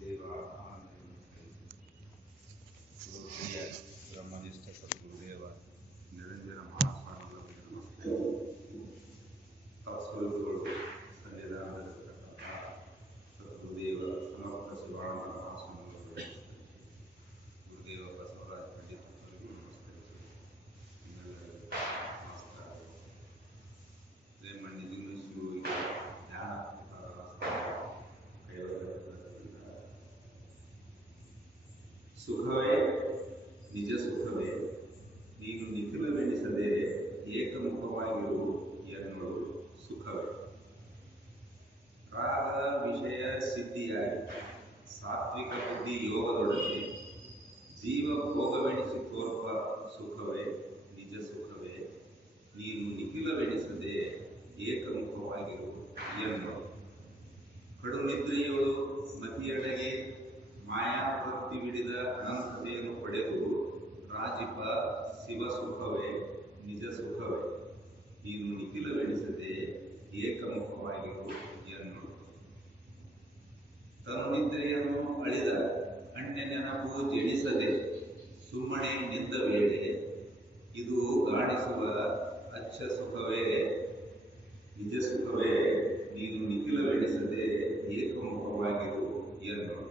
ಗುರುದೇವ ಗುರುಪ್ರಿಯ ಬ್ರಹ್ಮನಿಷ್ಠ ಸದ್ಗುರುದೇವ ನಿರಂಜನ ಮಹಾಸ್ವಾಮಿಗಳು ನಮಸ್ತೆ. ತತ್ಸ್ವರೂಪಗಳು ಸನ್ನಿಧಾನದಲ್ಲಿರತಕ್ಕಂಥ ಸದ್ಗುರುದೇವ ಸಮರ್ಥ ಶಿವಾನಂದ ಮಹಾಸ್ವಾಮಿಗಳು ಗುರುದೇವ ಬಸವರಾಜ ಪಂಡಿತರಿಗೂ ನಮಸ್ಕರಿಸಿ ನಿಮ್ಮೆಲ್ಲರಿಗೂ ನಮಸ್ಕಾರಗಳು. ರೇಮಣ್ಣ ನಿಜಗುರು ಜ್ಞಾನ ಸುಖವೇ ನಿಜ ಸುಖವೇ ನೀನು ನಿಖಿಲವೆನಿಸದೆ ಏಕಮುಖವಾಗಿರು ಎನ್ನುವುದು ಸುಖವೇ. ರಾಗ ವಿಷಯ ಸಿದ್ಧಿಯಾಗಿ ಸಾತ್ವಿಕ ಬುದ್ಧಿ ಯೋಗದೊಡನೆ ಜೀವ ಭೋಗವೆನಿಸಿ ತೋರ್ಪ ಸುಖವೇ ನಿಜ ಸುಖವೇ ನೀನು ನಿಖಿಲವೆನಿಸದೆ ಏಕಮುಖವಾಗಿರು ಎನ್ನುವುದು. ಕಡುನಿದ್ರೆಯು ಮತಿಯಡೆಗೆ ಮಾಯಾವೃತ್ತಿ ವಿಡಿದ ಅನಂತತೆಯನ್ನು ಪಡೆದು ರಾಜಿಪ ಶಿವ ಸುಖವೇ ನಿಜ ಸುಖವೇ ನೀನು ನಿಖಿಲವೆನಿಸದೆ ಏಕಮುಖವಾಗಿರು ಎನ್ನುವುದು. ತನ್ನಿದ್ರೆಯನ್ನು ಅಳಿದ ಅನ್ಯ ನೆನಪು ಜನಿಸದೆ ಸುಮ್ಮನೆ ನಿಂತ ವೇಳೆ ಇದು ಗಾಣಿಸುವ ಅಚ್ಚ ಸುಖವೇ ನಿಜ ಸುಖವೇ ನೀನು ನಿಖಿಲವೆನಿಸದೆ ಏಕಮುಖವಾಗಿರು ಎನ್ನುವುದು.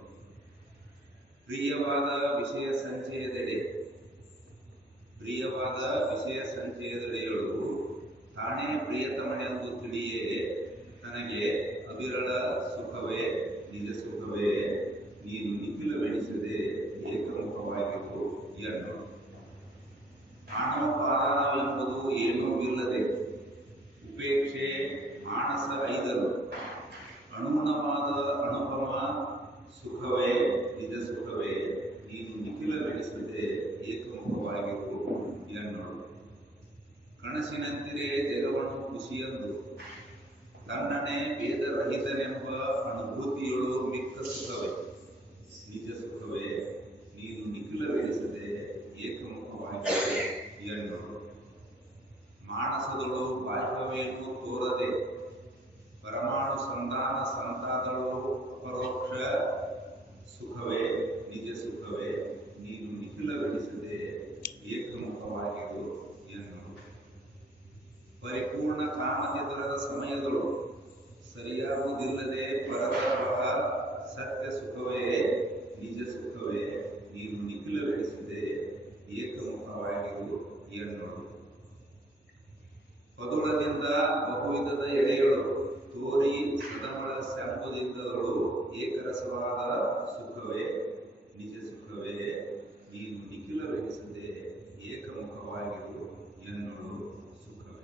ಪ್ರಿಯವಾದ ವಿಷಯ ಸಂಚಯದೆಡೆಯಳು ತಾನೇ ಪ್ರಿಯತಮನೆಂದು ತಿಳಿಯೇ ತನಗೆ ಅವಿರಳ ಸುಖವೇ ನಿಜ ಸುಖವೇ ನೀನು ನಿಖಿಲವೆನಿಸದೆ ಏಕಮುಖವಾಗಿರು ಎನ್ನುವುದು. ಆಣವಪಾದಾನವೆಂಬುದು ಏನೂ ಇಲ್ಲದೆ ಉಪೇಕ್ಷೆ ಮಾನಸ ಐದರು ಅಣುಗುಣವಾದ ಅನುಪಮ ಸುಖವೇ ನಿಜ ಸುಖವೇ ನೀನು ನಿಖಿಲವೆನಿಸದೆ ಏಕಮುಖವಾಗಿರು ಎನ್ನುವುದು. ಕನಸಿನಂತಿರೇ ಜಗವನ್ನು ಖುಷಿಯಂದು ತನ್ನನೇ ಭೇದರಹಿತನೆಂಬ ಅನುಭೂತಿಯೊಳು ಮಿಕ್ಕ ಸುಖವೇ ನಿಜ ಸುಖವೇ ನೀನು ನಿಖಿಲವೆನಿಸದೆ ಏಕಮುಖವಾಗಿರು ಎನ್ನುವುದು. ಮಾನಸದಳು ಬಾಹ್ಯವೇನು ತೋರದೆ ಪರಮಾಣು ಸಂಧಾನ ಸಂತಾದಳು ಅಪರೋಕ್ಷ ಸುಖವೇ ನಿಜ ಸುಖವೇ ನೀನು ನಿಖಿಲವೆನಿಸದೆ ಏಕಮುಖವಾಗಿರು ಎನ್ನುವುದು. ಪರಿಪೂರ್ಣ ಕಾಮತೆ ದೊರೆದ ಸಮಯದಳು ಸರಿಯಾಗುವುದಿಲ್ಲದೆ ಪರತರಹ ಸತ್ಯ ಸುಖವೇ ನಿಜ ಸುಖವೇ ನೀನು ನಿಖಿಲವೆನಿಸದೆ ಏಕಮುಖವಾಗಿರು ಎನ್ನುವುದು. ಪದುಳದಿಂದ ಬಹುವಿಧದ ಎಡೆಯಳು ತೋರಿ ಸದಮಳ ಸೆಂಬುದಿಂದಲೂ ಏಕರಸವಾದ ಸುಖವೇ ನಿಜ ಸುಖವೇ ನೀನು ನಿಖಿಲವೆನಿಸದೆ ಏಕಮುಖವಾಗಿರು ಎನ್ನುವುದು ಸುಖವೇ.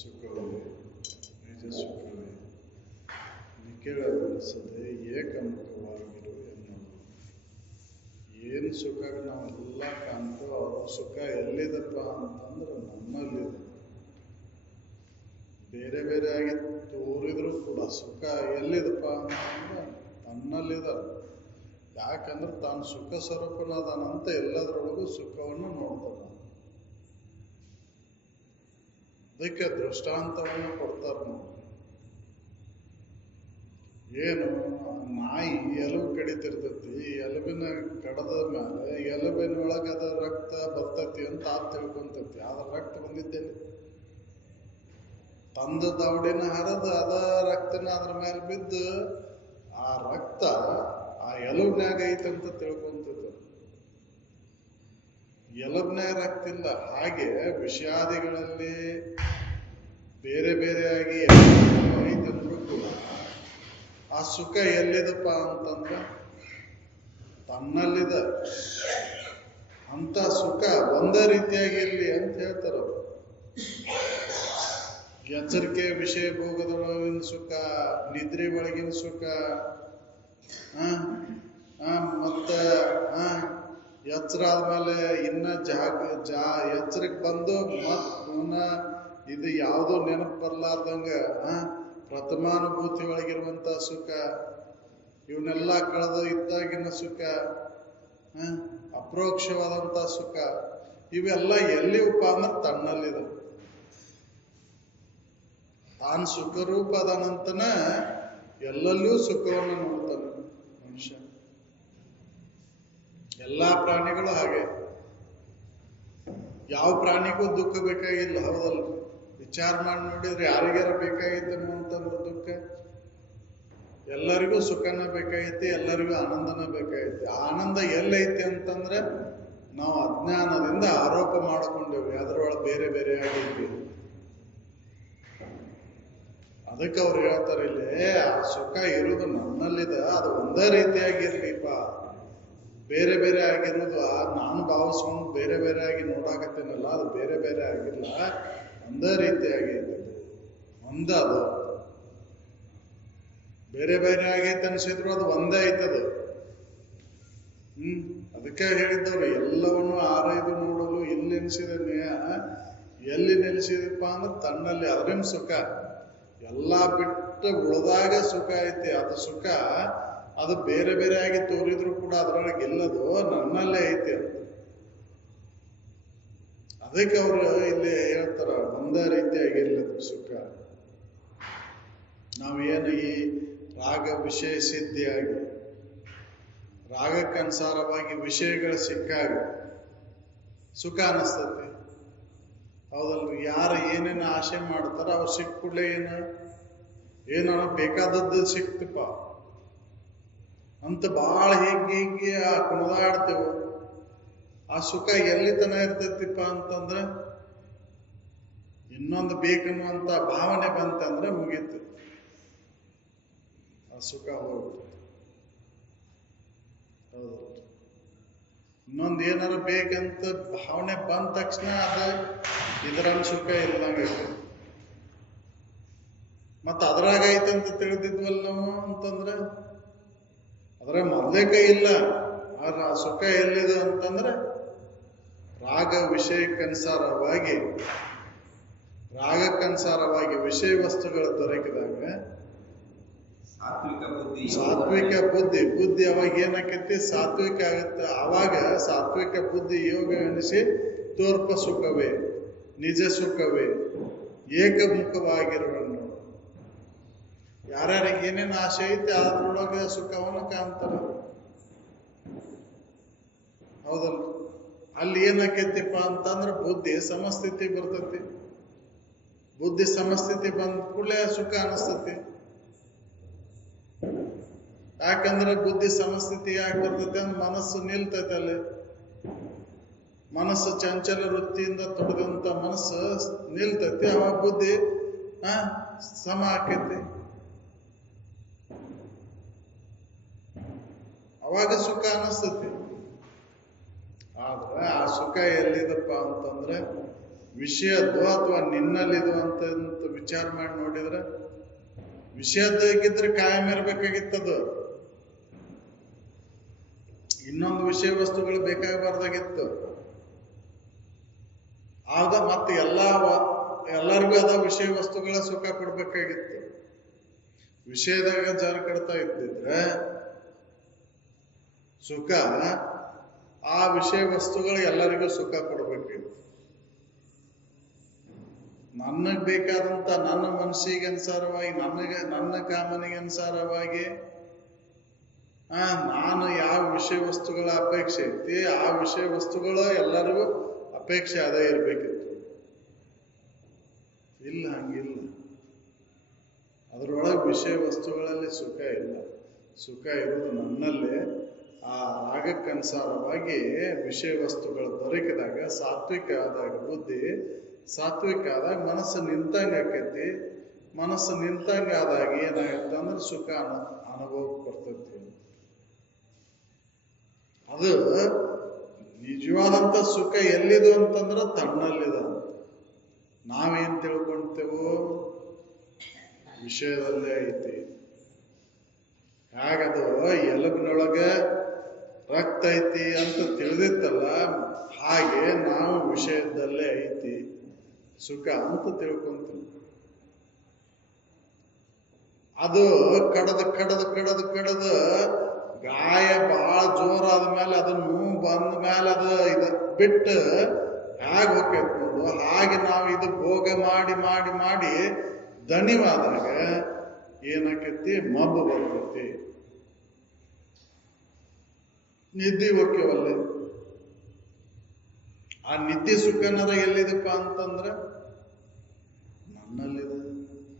ಸುಖವೇ ನಿಜ ಸುಖವೇ ನಿಖಿಲವೆನಿಸದೆ ಏಕಮುಖವಾಗಿರು ಎನ್ನುವುದು. ಏನು ಸುಖ ನಾವೆಲ್ಲ ಕಾಣ್ತೋ ಅದು ಸುಖ ಎಲ್ಲಿದಪ್ಪ ಅಂತಂದ್ರೆ ನಮ್ಮಲ್ಲಿದೆ. ಬೇರೆ ಬೇರೆಯಾಗಿ ತೋರಿದ್ರು ಕೂಡ ಸುಖ ಎಲ್ಲಿದಪ್ಪ ಅಂತಂದ್ರೆ ತನ್ನಲ್ಲಿದ. ಯಾಕಂದ್ರೆ ತಾನು ಸುಖ ಸ್ವರೂಪನಾದನಂತ ಎಲ್ಲದರೊಳಗೂ ಸುಖವನ್ನು ನೋಡ್ತಾನ. ಅದಕ್ಕೆ ದೃಷ್ಟಾಂತವನ್ನು ಕೊಡ್ತಾರೆ ನೋಡಿ. ಏನು ನಾಯಿ ಎಲುಬು ಕಡಿತಿರ್ತೈತಿ, ಎಲುಬಿನ ಕಡದ ಮೇಲೆ ಎಲುಬಿನೊಳಗೆ ಅದ ರಕ್ತ ಬರ್ತೈತಿ ಅಂತ ತಿಳ್ಕೊಂತೈತಿ. ಅದ ರಕ್ತ ಬಂದಿದ್ದೇನೆ ತಂದ ದವಡಿನ ಹರಿದು ಅದ ರಕ್ತನ ಅದ್ರ ಮೇಲೆ ಬಿದ್ದು ಆ ರಕ್ತ ಆ ಎಲುಬ್ನ್ಯಾಗ ಐತಂತ ತಿಳ್ಕೊಂತೈತಿ. ಎಲುಬ್ನ್ಯಾಗ ರಕ್ತ ಇಲ್ಲ. ಹಾಗೆ ವಿಷಯಾದಿಗಳಲ್ಲಿ ಬೇರೆ ಬೇರೆಯಾಗಿ ಐತಂದ್ರೂ ಕೂಡ ಆ ಸುಖ ಎಲ್ಲಿದಪ್ಪ ಅಂತಂದ್ರೆ ತನ್ನಲ್ಲಿದ. ಅಂತ ಸುಖ ಒಂದೇ ರೀತಿಯಾಗಿ ಇರಲಿ ಅಂತ ಹೇಳ್ತಾರ. ಎಚ್ಚರಿಕೆ ವಿಷಯ ಭೋಗದೊಳಗಿನ ಸುಖ, ನಿದ್ರೆ ಒಳಗಿನ ಸುಖ, ಮತ್ತ ಎಚ್ಚರ ಆದ್ಮೇಲೆ ಇನ್ನ ಎಚ್ಚರಕ್ಕೆ ಬಂದು ಮತ್ ಇದು ಯಾವುದೋ ನೆನಪು ಬರ್ಲಾರ್ದಂಗ ಪ್ರಥಮಾನುಭೂತಿ ಒಳಗಿರುವಂತ ಸುಖ, ಇವನ್ನೆಲ್ಲ ಕಳೆದು ಇದ್ದಾಗಿನ ಸುಖ, ಅಪ್ರೋಕ್ಷವಾದಂತ ಸುಖ, ಇವೆಲ್ಲ ಎಲ್ಲಿ ಉಪ ಅಂದ್ರೆ ತನ್ನಲ್ಲಿದೆ. ತಾನು ಸುಖರೂಪ ಅದಾನಂತನ ಎಲ್ಲಲ್ಲೂ ಸುಖವನ್ನು ನೋಡ್ತಾನೆ ಮನುಷ್ಯ. ಎಲ್ಲಾ ಪ್ರಾಣಿಗಳು ಹಾಗೆ. ಯಾವ ಪ್ರಾಣಿಗೂ ದುಃಖ ಬೇಕಾಗಿಲ್ಲ, ಹೌದಲ್ಲ? ವಿಚಾರ ಮಾಡಿ ನೋಡಿದ್ರೆ ಯಾರಿಗಾರ ಬೇಕಾಗಿತ್ತೇನೋ ಅಂತಂದ್ರೆ ದುಃಖ? ಎಲ್ಲರಿಗೂ ಸುಖನ ಬೇಕಾಗೈತಿ, ಎಲ್ಲರಿಗೂ ಆನಂದನ ಬೇಕಾಗೈತಿ. ಆನಂದ ಎಲ್ಲೈತಿ ಅಂತಂದ್ರೆ ನಾವು ಅಜ್ಞಾನದಿಂದ ಆರೋಪ ಮಾಡಿಕೊಂಡೇವಿ, ಅದರೊಳಗೆ ಬೇರೆ ಬೇರೆ ಆಗಿದ್ವಿ. ಅದಕ್ಕೆ ಅವ್ರು ಹೇಳ್ತಾರೆ ಇಲ್ಲಿ, ಆ ಸುಖ ಇರುವುದು ನನ್ನಲ್ಲಿದೆ, ಅದು ಒಂದೇ ರೀತಿಯಾಗಿರ್ಲಿಪ್ಪ. ಬೇರೆ ಬೇರೆ ಆಗಿರೋದು ನಾನು ಭಾವಿಸ್ಕೊಂಡು ಬೇರೆ ಬೇರೆ ಆಗಿ ನೋಡಾಕತ್ತೇನಲ್ಲ, ಅದು ಬೇರೆ ಬೇರೆ ಆಗಿಲ್ಲ, ಒಂದೇ ರೀತಿಯಾಗಿ ಒಂದೇ. ಅದು ಬೇರೆ ಬೇರೆ ಆಗೈತೆ ಅನ್ಸಿದ್ರು ಅದು ಒಂದೇ ಐತದು. ಅದಕ್ಕೆ ಹೇಳಿದ್ದವ್ರು ಎಲ್ಲವನ್ನು ಆರೈದು ನೋಡಲು ಎಲ್ಲಿ ನೆನೆಸಿದ ನೇಹ ಎಲ್ಲಿ ನೆಲೆಸಿದಪ್ಪ ಅಂದ್ರೆ ತನ್ನಲ್ಲಿ. ಅದ್ರೇನು ಸುಖ? ಎಲ್ಲ ಬಿಟ್ಟು ಉಳಿದಾಗ ಸುಖ ಐತಿ. ಅದು ಸುಖ ಅದು ಬೇರೆ ಬೇರೆ ಆಗಿ ತೋರಿದ್ರು ಕೂಡ ಅದರೊಳಗೆ ಎಲ್ಲದು ನನ್ನಲ್ಲೇ ಐತಿ ಅಂತ. ಅದಕ್ಕೆ ಅವರು ಇಲ್ಲಿ ಹೇಳ್ತಾರ ಒಂದೇ ರೀತಿಯಾಗಿರ್ಲದು ಸುಖ. ನಾವೇನು ಈ ರಾಗ ವಿಷಯ ಸಿದ್ಧಿಯಾಗಿ ರಾಗಕ್ಕನುಸಾರವಾಗಿ ವಿಷಯಗಳು ಸಿಕ್ಕಾಗ ಸುಖ ಅನಿಸ್ತತಿ, ಹೌದಲ್ರಿ? ಯಾರು ಏನೇನು ಆಸೆ ಮಾಡ್ತಾರ ಅವ್ರು ಸಿಕ್ಕ ಕೂಡಲೇ ಏನೋ ಬೇಕಾದದ್ದು ಸಿಕ್ತಪ್ಪ ಅಂತ ಭಾಳ ಹೀಗೆ ಕುಣಿದಾಡ್ತೇವೆ. ಆ ಸುಖ ಎಲ್ಲಿ ತನ ಇರ್ತೈತಿಪ್ಪ ಅಂತಂದ್ರೆ ಇನ್ನೊಂದು ಬೇಕನ್ನುವಂತ ಭಾವನೆ ಬಂತಂದ್ರೆ ಮುಗೀತು, ಆ ಸುಖ ಹೋಗ್ತದೆ. ಹೌದು, ಇನ್ನೊಂದು ಏನಾರ ಬೇಕಂತ ಭಾವನೆ ಬಂದ ತಕ್ಷಣ ಅದ ಇದರಲ್ಲಿ ಸುಖ ಇಲ್ಲದಂಗೆ. ಮತ್ತ ಅದ್ರಾಗ ಐತಂತ ತಿಳಿದಿದ್ವಲ್ಲ ನಾವು ಅಂತಂದ್ರೆ ಅದ್ರ ಮೊದಲೇ ಕೈ ಇಲ್ಲ. ಆದ್ರೆ ಆ ಸುಖ ಎಲ್ಲಿದೆ ಅಂತಂದ್ರೆ ರಾಗ ರಾಗಕ್ಕನುಸಾರವಾಗಿ ವಿಷಯ ವಸ್ತುಗಳು ದೊರಕಿದಾಗ ಸಾತ್ವಿಕ ಬುದ್ಧಿ ಅವಾಗ ಏನಾಕೈತಿ? ಸಾತ್ವಿಕ ಆಗುತ್ತೆ. ಅವಾಗ ಸಾತ್ವಿಕ ಬುದ್ಧಿ ಯೋಗ ಎನಿಸಿ ತೋರ್ಪ ಸುಖವೇ ನಿಜ ಸುಖವೇ ಏಕಮುಖವಾಗಿರುವನು. ಯಾರ್ಯಾರಿಗೆ ಏನೇನು ಆಸೆ ಐತೆ ಅದ್ರೊಳಗೆ ಸುಖವನ್ನು ಕಾಣ್ತಾರೆ, ಹೌದಲ್ಲ? ಅಲ್ಲಿ ಏನಾಕೈತಿಪ್ಪ ಅಂತಂದ್ರೆ ಬುದ್ಧಿ ಸಮಸ್ಥಿತಿ ಬರ್ತತಿ. ಬುದ್ಧಿ ಸಮಸ್ಥಿತಿ ಬಂದ ಕೂಡಲೇ ಸುಖ ಅನಿಸ್ತತಿ. ಯಾಕಂದ್ರೆ ಬುದ್ಧಿ ಸಮಸ್ಥಿತಿ ಯಾಕೆ ಬರ್ತೈತೆ ಅಂದ್ರೆ ಮನಸ್ಸು ನಿಲ್ತೈತೆ ಅಲ್ಲಿ. ಮನಸ್ಸು ಚಂಚಲ ವೃತ್ತಿಯಿಂದ ತೊಡದಂತ ಮನಸ್ಸು ನಿಲ್ತೈತಿ, ಅವಾಗ ಬುದ್ಧಿ ಸಮ ಆಕೈತಿ. ಅವಾಗ ಸುಖ ಅನಿಸ್ತತಿ. ಆದ್ರೆ ಆ ಸುಖ ಎಲ್ಲಿದಪ್ಪ ಅಂತಂದ್ರೆ ವಿಷಯದ್ದು ಅಥವಾ ನಿನ್ನಲ್ಲಿದು ಅಂತ ವಿಚಾರ ಮಾಡಿ ನೋಡಿದ್ರೆ ವಿಷಯದಾಗಿದ್ರೆ ಕಾಯಂ ಇರ್ಬೇಕಾಗಿತ್ತದು. ಇನ್ನೊಂದು ವಿಷಯ ವಸ್ತುಗಳು ಬೇಕಾಗಬಾರ್ದಾಗಿತ್ತು. ಆಗ ಮತ್ತೆ ಎಲ್ಲರಿಗೂ ಅದ ವಿಷಯ ವಸ್ತುಗಳ ಸುಖ ಕೊಡ್ಬೇಕಾಗಿತ್ತು. ವಿಷಯದಾಗ ಜಾರ ಕಡ್ತಾ ಇದ್ದಿದ್ರೆ ಸುಖ ಆ ವಿಷಯ ವಸ್ತುಗಳು ಎಲ್ಲರಿಗೂ ಸುಖ ಕೊಡ್ಬೇಕಿತ್ತು. ನನಗ್ ಬೇಕಾದಂತ ನನ್ನ ಮನಸ್ಸಿಗೆ ಅನುಸಾರವಾಗಿ ನನ್ನ ಕಾಮನೆಗೆ ಅನುಸಾರವಾಗಿ ನಾನು ಯಾವ ವಿಷಯ ವಸ್ತುಗಳ ಅಪೇಕ್ಷೆ ಐತಿ ಆ ವಿಷಯ ವಸ್ತುಗಳು ಎಲ್ಲರಿಗೂ ಅಪೇಕ್ಷೆ ಅದೇ ಇರ್ಬೇಕಿತ್ತು. ಇಲ್ಲ, ಹಂಗಿಲ್ಲ. ಅದರೊಳಗೆ ವಿಷಯ ವಸ್ತುಗಳಲ್ಲಿ ಸುಖ ಇಲ್ಲ. ಸುಖ ಇರುವುದು ನನ್ನಲ್ಲೇ. ಆ ರಾಗಕ್ಕನುಸಾರವಾಗಿ ವಿಷಯ ವಸ್ತುಗಳು ದೊರಕಿದಾಗ ಸಾತ್ವಿಕ ಆದಾಗ ಬುದ್ಧಿ, ಸಾತ್ವಿಕ ಆದಾಗ ಮನಸ್ಸು ನಿಂತಂಗ ಆಕೈತಿ. ಮನಸ್ಸು ನಿಂತಂಗ ಆದಾಗ ಏನಾಗತ್ತೆ ಅಂದ್ರೆ ಸುಖ ಅನುಭವಕ್ಕೆ ಬರ್ತೈತಿ. ಅದು ನಿಜವಾದಂತ ಸುಖ ಎಲ್ಲಿದು ಅಂತಂದ್ರೆ ತನ್ನಲ್ಲಿದ. ನಾವೇನ್ ತಿಳ್ಕೊಂತೇವೋ ವಿಷಯದಲ್ಲೇ ಐತಿ. ಹಾಗದು ಎಲುಬಿನೊಳಗೆ ರಕ್ತ ಐತಿ ಅಂತ ತಿಳಿದಿತ್ತಲ್ಲ, ಹಾಗೆ ನಾವು ವಿಷಯದಲ್ಲೇ ಐತಿ ಸುಖ ಅಂತ ತಿಳ್ಕೊಂತೀವಿ. ಅದು ಕಡದ ಗಾಯ ಬಹಳ ಜೋರಾದ ಮೇಲೆ ಅದು ನೋವು ಬಂದ ಮೇಲೆ ಅದು ಬಿಟ್ಟು ಹೇಗೆ ಹೋಗ್ತೈತಿ ನೋಡು. ಹಾಗೆ ನಾವು ಇದು ಭೋಗ ಮಾಡಿ ದಣಿವಾದಾಗ ಏನಾಕೈತಿ, ಮಬ್ಬು ಬರ್ತೈತಿ, ನಿದ್ದೆ ಹೋಗ್ಯವಲ್ಲೇ. ಆ ನಿದ್ದೆ ಸುಖನರ ಎಲ್ಲಿದಪ್ಪ ಅಂತಂದ್ರ ನನ್ನಲ್ಲಿದೆ.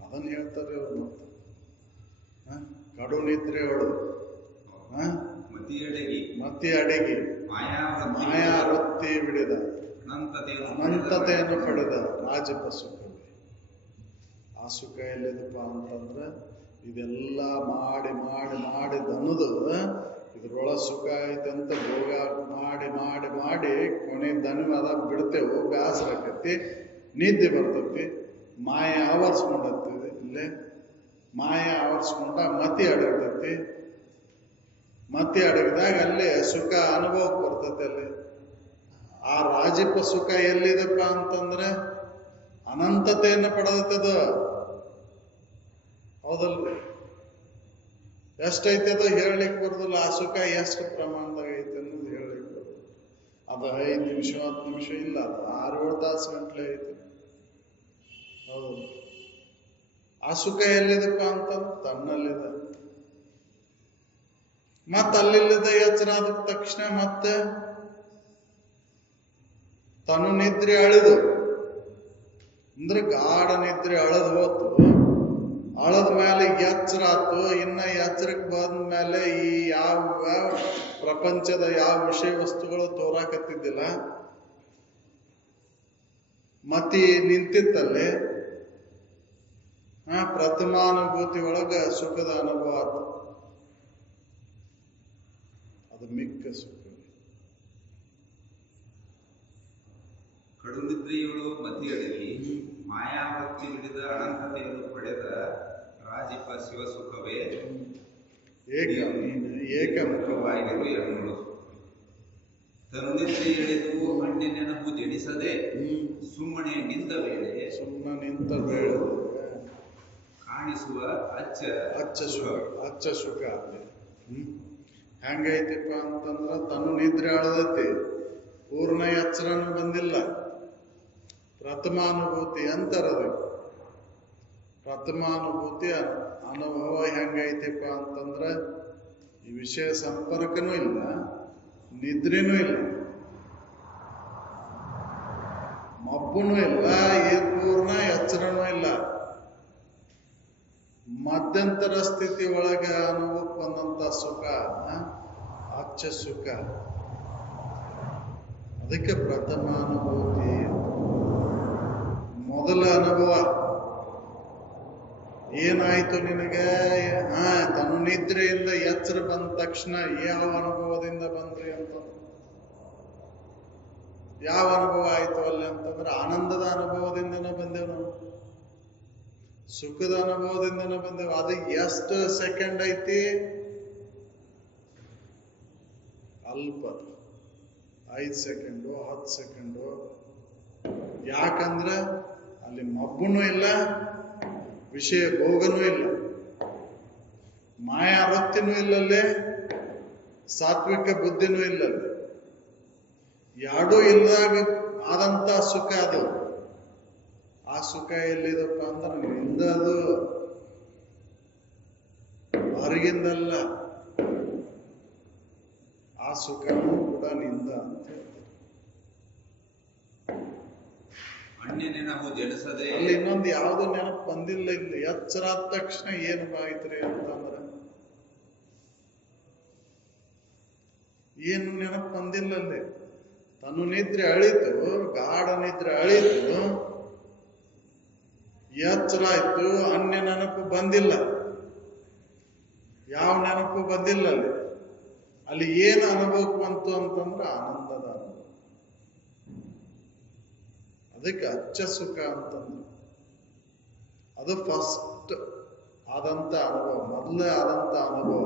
ಅದನ್ನ ಹೇಳ್ತಾರೆ ಅವ್ರು. ಮತ್ತೆ ಕಡು ನಿದ್ರೆ ಹೊಡೆದು ಮತಿ ಅಡಗಿ ಮಾಯಾ ವೃತ್ತಿ ಬಿಡಿದ ಅನಂತತೆಯನ್ನು ಪಡೆದ ರಾಜಪ ಸುಖವೇ. ಆ ಸುಖ ಎಲ್ಲಿದಪ್ಪ ಅಂತಂದ್ರ ಇದೆಲ್ಲ ಮಾಡಿ ಮಾಡಿ ಮಾಡಿ ದನದು ಇದ್ರೊಳ ಸುಖ ಐತಂತ ಭೋಗ ಮಾಡಿ ಮಾಡಿ ಮಾಡಿ ಕೊನೆ ದನವಾದ ಬಿಡ್ತೇವು, ಬ್ಯಾಸರ ಆಕತಿ, ನಿದ್ದೆ ಬರ್ತೈತಿ, ಮಾಯ ಆವರಿಸ್ಕೊಂಡತ್ತದ. ಇಲ್ಲೇ ಮಾಯ ಆವರಿಸ್ಕೊಂಡ ಮತಿ ಅಡಗತೈತಿ. ಮತಿ ಅಡಗಿದಾಗ ಅಲ್ಲೇ ಸುಖ ಅನುಭವಕ್ಕೆ ಬರ್ತೈತಿ. ಅಲ್ಲಿ ಆ ರಾಜಿಪ ಸುಖ ಎಲ್ಲಿದಪ್ಪ ಅಂತಂದ್ರೆ ಅನಂತತೆಯನ್ನು ಪಡೆದತ್ತದ. ಹೌದಲ್ರಿ? ಎಷ್ಟೈತೆ ಅದು ಹೇಳಲಿಕ್ಕೆ ಬರೋದಿಲ್ಲ. ಆ ಸುಖ ಎಷ್ಟು ಪ್ರಮಾಣದಾಗ ಐತೆ ಅನ್ನೋದು ಹೇಳಲಿಕ್ಕೆ ಬರೋದು. ಅದು 5 ನಿಮಿಷ 10 ನಿಮಿಷ ಇಲ್ಲ, ಅದು 6-7 ತಾಸು ಗಂಟ್ಲೆ ಐತೆ. ಹೌದು. ಆ ಸುಖ ಎಲ್ಲಿದಪ್ಪ ಅಂತಂದ್ರೆ ತನ್ನಲ್ಲಿದೆ. ಅಲ್ಲಿಲ್ಲದ ಎಚ್ಚರ ಆದ ತಕ್ಷಣ ಮತ್ತೆ ತನು ನಿದ್ರೆ ಅಳಿದು ಅಂದ್ರೆ ಗಾಢ ನಿದ್ರೆ ಅಳದು ಹೋತು. ಅಳದ ಮೇಲೆ ಎಚ್ಚರ ಆತು. ಇನ್ನ ಎಚ್ಚರಕ್ಕೆ ಬಂದ ಮೇಲೆ ಈ ಯಾವ ಪ್ರಪಂಚದ ಯಾವ ವಿಷಯ ವಸ್ತುಗಳು ತೋರಾಕತ್ತಿದ್ದಿಲ್ಲ, ಮತಿ ನಿಂತಿತ್ತಲ್ಲಿ. ಪ್ರಥಮಾನುಭೂತಿ ಒಳಗ ಸುಖದ ಅನುಭವ ಆತು. ಅದು ಮಿಕ್ಕ ಸುಖ. ಕಡುನಿದ್ರೆಯೊಳು ಮತಿ ಅಡಗಿ ಮಾಯಾವೃತ್ತಿ ಹಿಡಿದ ಅನಂತತೆಯನ್ನು ಪಡೆದ ರಾಜಿಪ ಶಿವ ಸುಖವೇ ಏಕಮುಖವಾಗಿರುವ ಎರಡೂ ಸುಖವೇ. ತರುನಿದ್ರೆ ಎಳೆದು ಮಣ್ಣೆ ನೆನಪು ಜಡಿಸದೆ ಸುಮ್ಮನೆ ನಿಂತ ವೇಳೆ ಕಾಣಿಸುವ ಅಚ್ಚ ಸುಖ. ಹೆಂಗೈತಿಪ್ಪ ಅಂತಂದ್ರ ತನು ನಿದ್ರೆ ಅಳದೈತಿ, ಪೂರ್ಣ ಎಚ್ಚರನು ಬಂದಿಲ್ಲ. ಪ್ರಥಮಾನುಭೂತಿ ಅಂತಾರದ. ಪ್ರಥಮಾನುಭೂತಿ ಅನುಭವ ಹೆಂಗೈತಿಪ್ಪ ಅಂತಂದ್ರ ಈ ವಿಷಯ ಸಂಪರ್ಕನೂ ಇಲ್ಲ, ನಿದ್ರೆನೂ ಇಲ್ಲ, ಮಬ್ಬುನೂ ಇಲ್ಲ, ಪೂರ್ಣ ಎಚ್ಚರನೂ ಇಲ್ಲ. ಮಧ್ಯಂತರ ಸ್ಥಿತಿ ಒಳಗ ಅನುಭವಕ್ಕೆ ಬಂದಂತ ಸುಖ ಅಚ್ಚ ಸುಖ. ಅದಕ್ಕೆ ಪ್ರಥಮ ಅನುಭೂತಿ, ಮೊದಲ ಅನುಭವ. ಏನಾಯ್ತು ನಿನಗೆ? ತನು ನಿದ್ರೆಯಿಂದ ಎಚ್ಚರ ಬಂದ ತಕ್ಷಣ ಯಾವ ಅನುಭವದಿಂದ ಬಂದ್ರಿ ಅಂತ, ಯಾವ ಅನುಭವ ಆಯ್ತು ಅಲ್ಲಿ ಅಂತಂದ್ರೆ ಆನಂದದ ಅನುಭವದಿಂದನೇ ಬಂದೆವು ನಾವು, ಸುಖದ ಅನುಭವದಿಂದನೇ ಬಂದೆವು. ಅದು ಎಷ್ಟು ಸೆಕೆಂಡ್ ಐತಿ? ಅಲ್ಪ, 5 ಸೆಕೆಂಡು 10 ಸೆಕೆಂಡು. ಯಾಕಂದ್ರೆ ಅಲ್ಲಿ ಮಬ್ಬುನೂ ಇಲ್ಲ, ವಿಷಯ ಭೋಗನೂ ಇಲ್ಲ, ಮಾಯಾ ವೃತ್ತಿನೂ ಇಲ್ಲಲ್ಲೇ, ಸಾತ್ವಿಕ ಬುದ್ಧಿನೂ ಇಲ್ಲಲ್ಲಿ. ಎರಡೂ ಇಲ್ಲದಾಗ ಆದಂತ ಸುಖ ಅದು. ಆ ಸುಖ ಎಲ್ಲಿದಪ್ಪ ಅಂದ್ರೆ ನಿಂದದು, ಹೊರಗಿಂದಲ್ಲ. ಆ ಸುಖನೂ ಕೂಡ ನಿಂದ ಅಂತ ಹೇಳ್ತಾರೆ. ಅಲ್ಲಿ ಇನ್ನೊಂದು ಯಾವ್ದು ನೆನಪು ಬಂದಿಲ್ಲ. ಇಲ್ಲಿ ಎಚ್ಚರ ಆದ ತಕ್ಷಣ ಏನು ಆಯ್ತ್ರಿ ಅಂತಂದ್ರೆ ಏನು ನೆನಪು ಬಂದಿಲ್ಲ. ಅಲ್ಲಿ ತನು ನಿದ್ರೆ ಅಳಿತು, ಗಾಢ ನಿದ್ರೆ ಅಳಿತು, ಎಚ್ಚರ ಆಯ್ತು, ಅನ್ಯ ನೆನಪು ಬಂದಿಲ್ಲ. ಯಾವ ನೆನಪು ಬಂದಿಲ್ಲ ಅಲ್ಲಿ. ಅಲ್ಲಿ ಏನು ಅನುಭವಕ್ಕೆ ಬಂತು ಅಂತಂದ್ರೆ ಆನಂದದ ಅನುಭವ. ಅದಕ್ಕೆ ಅಚ್ಚ ಸುಖ ಅಂತಂದ್ರೆ ಅದು ಫಸ್ಟ್ ಆದಂತ ಅನುಭವ, ಮೊದಲೇ ಆದಂತ ಅನುಭವ.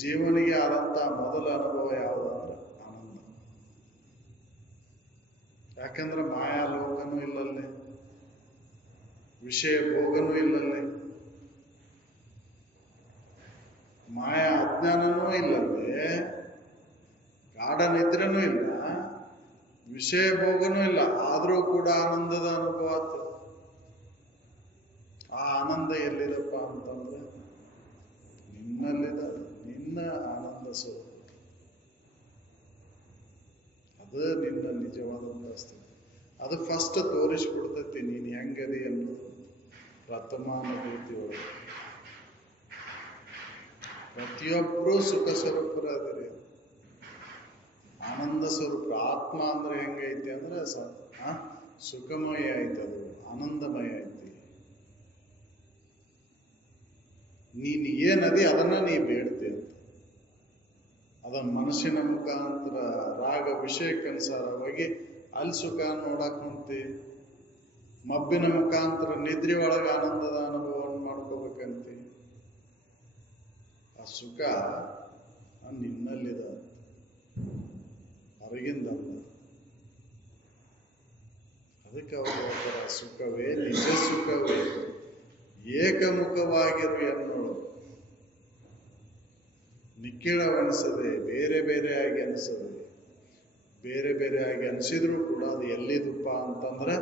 ಜೀವನಿಗೆ ಆದಂತ ಮೊದಲ ಅನುಭವ ಯಾವುದಂದ್ರೆ ಆನಂದ. ಯಾಕಂದ್ರೆ ಮಾಯಾಲೋಕನೂ ಇಲ್ಲಲ್ಲಿ, ವಿಷಯ ಭೋಗನೂ ಇಲ್ಲಲ್ಲಿ, ಮಾಯಾ ಅಜ್ಞಾನನೂ ಇಲ್ಲಲ್ಲಿ, ಗಾಢ ನಿದ್ರೆನೂ ಇಲ್ಲ, ವಿಷಯ ಭೋಗನೂ ಇಲ್ಲ. ಆದ್ರೂ ಕೂಡ ಆನಂದದ ಅನುಭವ ಆಯ್ತು. ಆ ಆನಂದ ಎಲ್ಲಿದಪ್ಪ ಅಂತಂದ್ರೆ ನಿನ್ನಲ್ಲಿದ, ನಿನ್ನ ಆನಂದ ಸ್ವರೂಪ. ಅದು ನಿನ್ನ ನಿಜವಾದಂತ ಸ್ಥಿತಿ. ಅದು ಫಸ್ಟ್ ತೋರಿಸ್ಕೊಡ್ತೈತಿ ನೀನು ಹೆಂಗದಿ ಅನ್ನೋದು ಪ್ರಥಮಾನುಭೂತಿ ಒಳಗೆ. ಪ್ರತಿಯೊಬ್ಬರೂ ಸುಖ ಸ್ವರೂಪರ ಅದರಿ, ಆನಂದ ಸ್ವರೂಪ. ಆತ್ಮ ಅಂದ್ರೆ ಹೆಂಗೈತಿ ಅಂದ್ರೆ ಸುಖಮಯ ಐತಿ, ಅದು ಆನಂದಮಯ ಐತಿ. ನೀನ್ ಏನದಿ ಅದನ್ನ ನೀ ಬೇಡ್ತಿ ಅಂತ. ಅದ ಮನಸ್ಸಿನ ಮುಖಾಂತರ ರಾಗ ವಿಷಯಕ್ಕನುಸಾರವಾಗಿ ಅಲ್ಲಿ ಸುಖ ನೋಡಕ್ ಹೊಂತಿ, ಮಬ್ಬಿನ ಮುಖಾಂತರ ನಿದ್ರೆ ಒಳಗೆ ಆನಂದದ ಅನುಭವವನ್ನು ಮಾಡ್ಕೋಬೇಕಂತಿ. ಆ ಸುಖ ನಿನ್ನಲ್ಲಿದ, ಹೊರಗಿಂದಲ್ಲ. ಅದಕ್ಕೆ ಅವರು ಹೇಳ್ತಾರೆ, ಸುಖವೇ ನಿಜ ಸುಖವೇ ಏಕಮುಖವಾಗಿರು ಎನ್ನೋಳು. ನಿಖಿಳವನಿಸದೆ ಬೇರೆ ಬೇರೆಯಾಗಿ ಅನಿಸದೆ, ಬೇರೆ ಬೇರೆಯಾಗಿ ಅನಿಸಿದ್ರು ಕೂಡ ಅದು ಎಲ್ಲಿದಪ್ಪ ಅಂತಂದ್ರೆ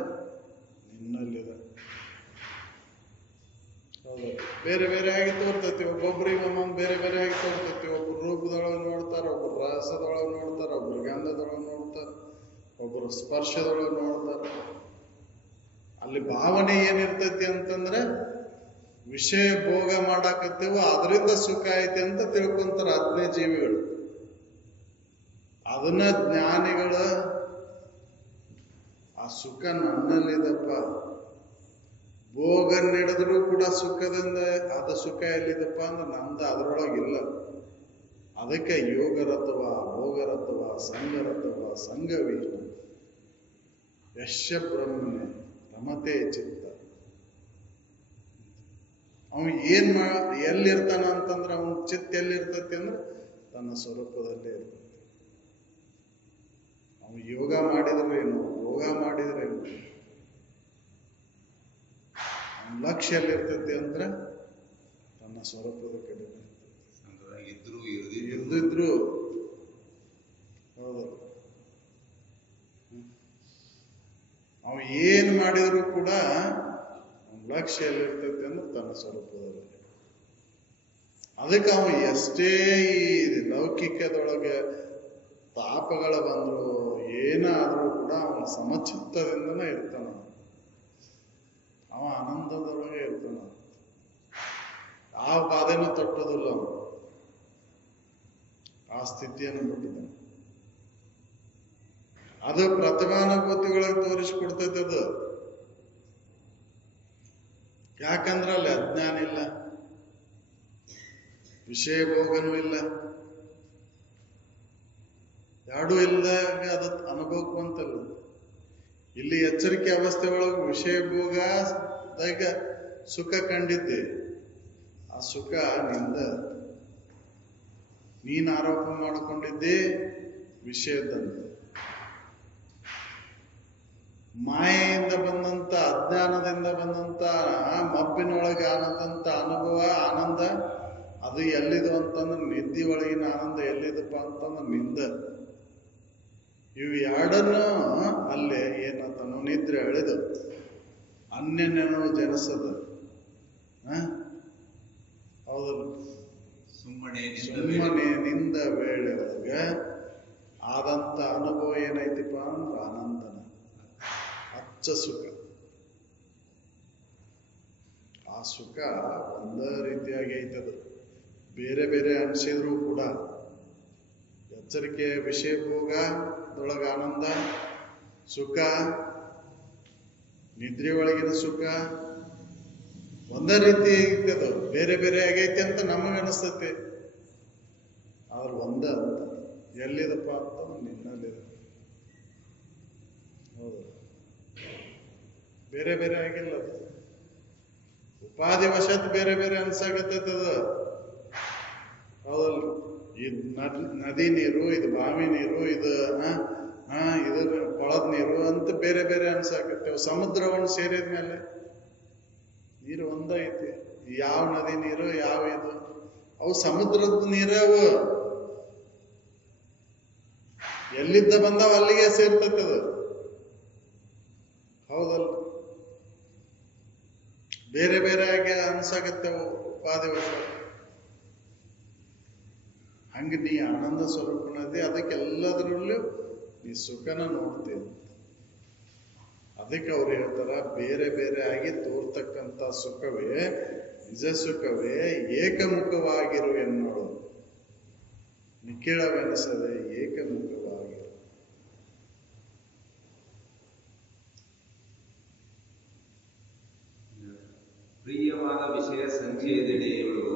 ನಿನ್ನಲ್ಲಿದೆ. ಹೌದು, ಬೇರೆ ಬೇರೆ ಆಗಿ ತೋರ್ತೈತಿ. ಒಬ್ಬೊಬ್ರಿಗೆ ಒಂದೊಂದು ಬೇರೆ ಬೇರೆ ಆಗಿ ತೋರ್ತೈತಿ. ಒಬ್ರು ರೂಪದೊಳಗೆ ನೋಡ್ತಾರೆ, ಒಬ್ರು ರಹಸ್ಯದೊಳಗೆ ನೋಡ್ತಾರೆ, ಒಬ್ರು ಗಂಧದೊಳಗೆ ನೋಡ್ತಾರೆ, ಒಬ್ರು ಸ್ಪರ್ಶದೊಳಗೆ ನೋಡ್ತಾರೆ. ಅಲ್ಲಿ ಭಾವನೆ ಏನಿರ್ತೈತಿ ಅಂತಂದ್ರೆ ವಿಷಯ ಭೋಗ ಮಾಡಾಕತ್ತೀವೋ ಅದರಿಂದ ಸುಖ ಐತಿ ಅಂತ ತಿಳ್ಕೊಂತಾರ ಆತ್ಮೀಯ ಜೀವಿಗಳು. ಅದನ್ನ ಜ್ಞಾನಿಗಳ ಆ ಸುಖ ನನ್ನಲ್ಲಿದಪ್ಪ, ಭೋಗ ನಡೆದ್ರು ಕೂಡ ಸುಖದಿಂದ ಅದು ಸುಖ ಎಲ್ಲಿದಪ್ಪ ಅಂದ್ರೆ ನಮ್ದು ಅದರೊಳಗಿಲ್ಲ. ಅದಕ್ಕೆ ಯೋಗರತ್ವ ಭೋಗರತ್ವ ಸಂಗರತ್ವ ಸಂಗವೀನ ಯಶ ಬ್ರಹ್ಮನೆ ರಮತೆ ಚಿತ್ತ. ಅವನು ಎಲ್ಲಿರ್ತಾನ ಅಂತಂದ್ರೆ ಅವನ ಚಿತ್ತ ಎಲ್ಲಿರ್ತತಿ ಅಂದ್ರೆ ತನ್ನ ಸ್ವರೂಪದಲ್ಲೇ ಇರ್ತದೆ. ಅವನು ಯೋಗ ಮಾಡಿದ್ರೇನು ಭೋಗ ಮಾಡಿದ್ರೇನು, ಅವನ ಲಕ್ಷ್ಯ ಎಲ್ಲಿರ್ತತಿ ಅಂದ್ರೆ ತನ್ನ ಸ್ವರೂಪದ ಕಡೆ ಇರ್ದಿದ್ರು. ಹೌದು, ಅವ ಏನ್ ಮಾಡಿದ್ರು ಕೂಡ ಲಕ್ಷ್ಯ ಎಲ್ಲಿರ್ತೈತಿ ಅಂದ್ರೆ ತನ್ನ ಸ್ವರೂಪದಲ್ಲಿ. ಅದಕ್ಕೆ ಅವನು ಎಷ್ಟೇ ಈ ಲೌಕಿಕದೊಳಗೆ ತಾಪಗಳ ಬಂದ್ರು ಏನಾದ್ರೂ ಕೂಡ ಅವನ ಸಮಚಿತ್ತದಿಂದನೇ ಇರ್ತಾನ. ಅವ ಆನಂದದೊಳಗೆ ಇರ್ತಾನ. ಯಾವ ಬಾಧೆನೂ ತಟ್ಟೋದಿಲ್ಲ ಅವನು. ಆ ಸ್ಥಿತಿಯನ್ನು ಬಿಟ್ಟಿದ್ದಾನೆ. ಅದು ಪ್ರತಿಭಾನುಭೂತಿಗಳಿಗೆ ತೋರಿಸ್ಕೊಡ್ತೈತೆ ಅದು. ಯಾಕಂದ್ರೆ ಅಲ್ಲಿ ಅಜ್ಞಾನ ಇಲ್ಲ, ವಿಷಯ ಭೋಗನೂ ಇಲ್ಲ, ಎರಡೂ ಇಲ್ಲದಾಗ ಅದು ಅನುಭವಕ್ಕೂ ಅಂತಲ್ಲ. ಇಲ್ಲಿ ಎಚ್ಚರಿಕೆ ಅವಸ್ಥೆ ಒಳಗೆ ವಿಷಯ ಭೋಗದಾಗ ಸುಖ ಕಂಡಿದ್ದೆ. ಆ ಸುಖ ನಿಂದ, ನೀನು ಆರೋಪ ಮಾಡಿಕೊಂಡಿದ್ದೇ ವಿಷಯದಂತ. ಮಾಯೆಯಿಂದ ಬಂದಂತ ಅಜ್ಞಾನದಿಂದ ಬಂದಂತ ಮಬ್ಬಿನೊಳಗೆ ಆನಂದಂತ ಅನುಭವ ಆನಂದ ಅದು ಎಲ್ಲಿದು ಅಂತಂದ್ರೆ ನಿದ್ದೆ ಒಳಗಿನ ಆನಂದ ಎಲ್ಲಿದಪ್ಪ ಅಂತಂದ್ರೆ ನಿಂದ. ಇವು ಎರಡನ್ನು ಅಲ್ಲೇ ಏನಂತನೋ ನಿದ್ರೆ ಎಳೆದು ಅನ್ಯನೋ ಜನಿಸದ. ಹೌದಲ್ಲ, ಸುಮ್ಮನೆ ನಿಂದ ವೇಳೆ ಒಳಗೆ ಆದಂತ ಅನುಭವ ಏನೈತಿಪ್ಪ ಅಂದ್ರೆ ಆನಂದನ ಅಚ್ಚ ಸುಖ. ಆ ಸುಖ ಒಂದೇ ರೀತಿಯಾಗಿ ಐತದ, ಬೇರೆ ಬೇರೆ ಅನಿಸಿದ್ರು ಕೂಡ. ಎಚ್ಚರಿಕೆ ವಿಷಯ ಭೋಗದೊಳಗ ಆನಂದ ಸುಖ, ನಿದ್ರೆ ಒಳಗಿನ ಸುಖ ಒಂದೇ ರೀತಿ ಐತದ. ಬೇರೆ ಬೇರೆ ಆಗೈತಿ ಅಂತ ನಮಗೆ ಅನಿಸ್ತೈತಿ, ಆದ್ರೆ ಒಂದ ಅಂತ. ಎಲ್ಲಿದಪ್ಪ ಅಂತ ನಿನ್ನಲ್ಲಿದೆ. ಹೌದು, ಬೇರೆ ಬೇರೆ ಆಗಿಲ್ಲ. ಉಪಾಧಿ ವಶತ್ ಬೇರೆ ಬೇರೆ ಅನ್ಸಾಗತ್ತದ. ಹೌದಲ್ರಿ, ಇದು ನದಿ ನೀರು, ಇದು ಬಾವಿ ನೀರು, ಇದು ಇದು ಕೊಳದ ನೀರು ಅಂತ ಬೇರೆ ಬೇರೆ ಅನ್ಸಾಕತ್ತೇವೆ. ಸಮುದ್ರವನ್ನು ಸೇರಿದ ಮೇಲೆ ನೀರು ಒಂದೈತಿ. ಯಾವ ನದಿ ನೀರು ಯಾವ ಇದು, ಅವು ಸಮುದ್ರದ ನೀರೇ. ಅವು ಎಲ್ಲಿದ್ದ ಬಂದಾವ ಅಲ್ಲಿಗೆ ಸೇರ್ತದ. ಹೌದಲ್ಲ, ಬೇರೆ ಬೇರೆ ಆಗಿ ಅನ್ಸಾಗತ್ತೆ ಉಪಾಧಿ ವಶ. ಹಂಗೆ ನೀ ಆನಂದ ಸ್ವರೂಪನದೇ, ಅದಕ್ಕೆಲ್ಲದರಲ್ಲೂ ನೀ ಸುಖನ ನೋಡ್ತೀಯ. ಅದಕ್ಕೆ ಅವ್ರು ಹೇಳ್ತಾರ, ಬೇರೆ ಬೇರೆ ಆಗಿ ತೋರ್ತಕ್ಕಂಥ ಸುಖವೇ ನಿಜ ಸುಖವೇ ಏಕಮುಖವಾಗಿರು ಎನ್ನೋಳು, ನಿಖಿಳವೆನಿಸದೆ ಏಕಮುಖವಾಗಿರು. ಪ್ರಿಯವಾದ ವಿಷಯ ಸಂಚಯದೆಡೆಯವಳು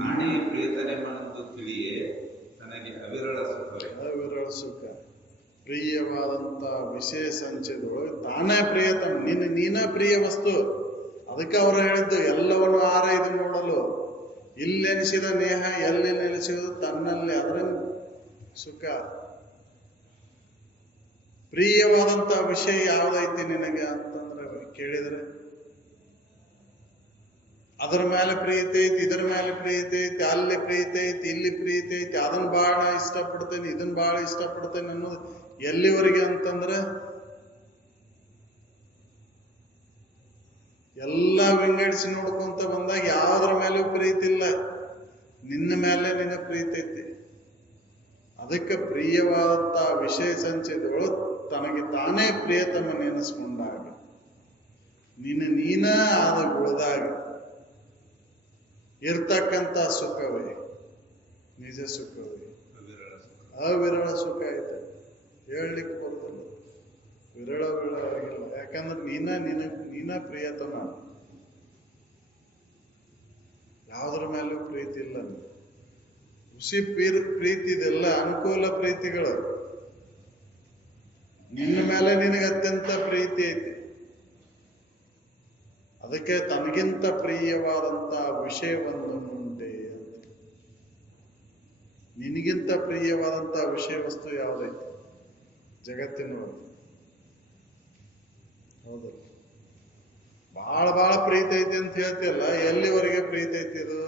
ನಾನೇ ಪ್ರಿಯತನೆಮನದ್ದು ತಿಳಿಯೇ ತನಗೆ ಅವಿರಳ ಸುಖವೇ. ಅವಿರಳ ಸುಖ, ಪ್ರಿಯವಾದಂತ ವಿಷಯ ಸಂಚಯದೊಳಗೆ ತಾನೇ ಪ್ರಿಯತಮ, ನೀನ ಪ್ರಿಯ ವಸ್ತು. ಅದಕ್ಕೆ ಅವರು ಹೇಳಿದ್ದು ಎಲ್ಲವನ್ನು ಆರೈದು ನೋಡಲು, ಇಲ್ಲೆನಿಸಿದ ನೇಹ ಎಲ್ಲಿ ನೆಲೆಸುವುದು ತನ್ನಲ್ಲಿ, ಅದರ ಸುಖ. ಪ್ರಿಯವಾದಂತ ವಿಷಯ ಯಾವ್ದೈತಿ ನಿನಗೆ ಅಂತಂದ್ರೆ ಕೇಳಿದ್ರೆ, ಅದರ ಮೇಲೆ ಪ್ರೀತಿ ಐತಿ, ಇದರ ಮೇಲೆ ಪ್ರೀತಿ ಐತಿ, ಅಲ್ಲಿ ಪ್ರೀತಿ ಐತಿ, ಇಲ್ಲಿ ಪ್ರೀತಿ ಐತಿ, ಅದನ್ನ ಬಹಳ ಇಷ್ಟಪಡ್ತೇನೆ, ಇದನ್ನ ಬಹಳ ಇಷ್ಟಪಡ್ತೇನೆ ಅನ್ನೋದು ಎಲ್ಲಿವರೆಗೆ ಅಂತಂದ್ರೆ, ಎಲ್ಲ ವಿಂಗಡಿಸಿ ನೋಡ್ಕೊಂತ ಬಂದಾಗ ಯಾವ್ದ್ರ ಮೇಲೂ ಪ್ರೀತಿ ಇಲ್ಲ, ನಿನ್ನ ಮೇಲೆ ನಿನ್ನ ಪ್ರೀತಿ ಐತಿ. ಅದಕ್ಕೆ ಪ್ರಿಯವಾದಂತ ವಿಷಯ ಸಂಚಯದೊಳು ತನಗೆ ತಾನೇ ಪ್ರಿಯತಮ ನೆನೆಸ್ಕೊಂಡಾಗ, ನೀನ ಆದ ಉಳಿದಾಗ ಇರ್ತಕ್ಕಂಥ ಸುಖವೇ ನಿಜ ಸುಖವೇ, ಅವಿರಳ ಸುಖ ಐತೆ. ಹೇಳಲಿಕ್ಕೆ ಬರೋದಿಲ್ಲ, ವಿರಳವಾಗಿಲ್ಲ. ಯಾಕಂದ್ರೆ ನೀನ ಪ್ರಿಯತಮ, ಯಾವುದ್ರ ಮೇಲೂ ಪ್ರೀತಿ ಇಲ್ಲ. ಹುಸಿ ಪ್ರೀತಿ ಇದೆಲ್ಲ ಅನುಕೂಲ ಪ್ರೀತಿಗಳು. ನಿನ್ನ ಮೇಲೆ ನಿನಗೆ ಅತ್ಯಂತ ಪ್ರೀತಿ ಐತಿ. ಅದಕ್ಕೆ ತನಗಿಂತ ಪ್ರಿಯವಾದಂತ ವಿಷಯವೊಂದು ಉಂಟೆ ಅಂತ. ನಿನಗಿಂತ ಪ್ರಿಯವಾದಂತ ವಿಷಯ ವಸ್ತು ಯಾವ್ದೈತಿ ಜಗತ್ತಿನೊಳಗೆ? ಹೌದಲ್ಲ? ಬಹಳ ಪ್ರೀತಿ ಐತಿ ಅಂತ ಹೇಳ್ತಿಯಲ್ಲ, ಎಲ್ಲಿವರೆಗೆ ಪ್ರೀತಿ ಐತಿ ಇದು?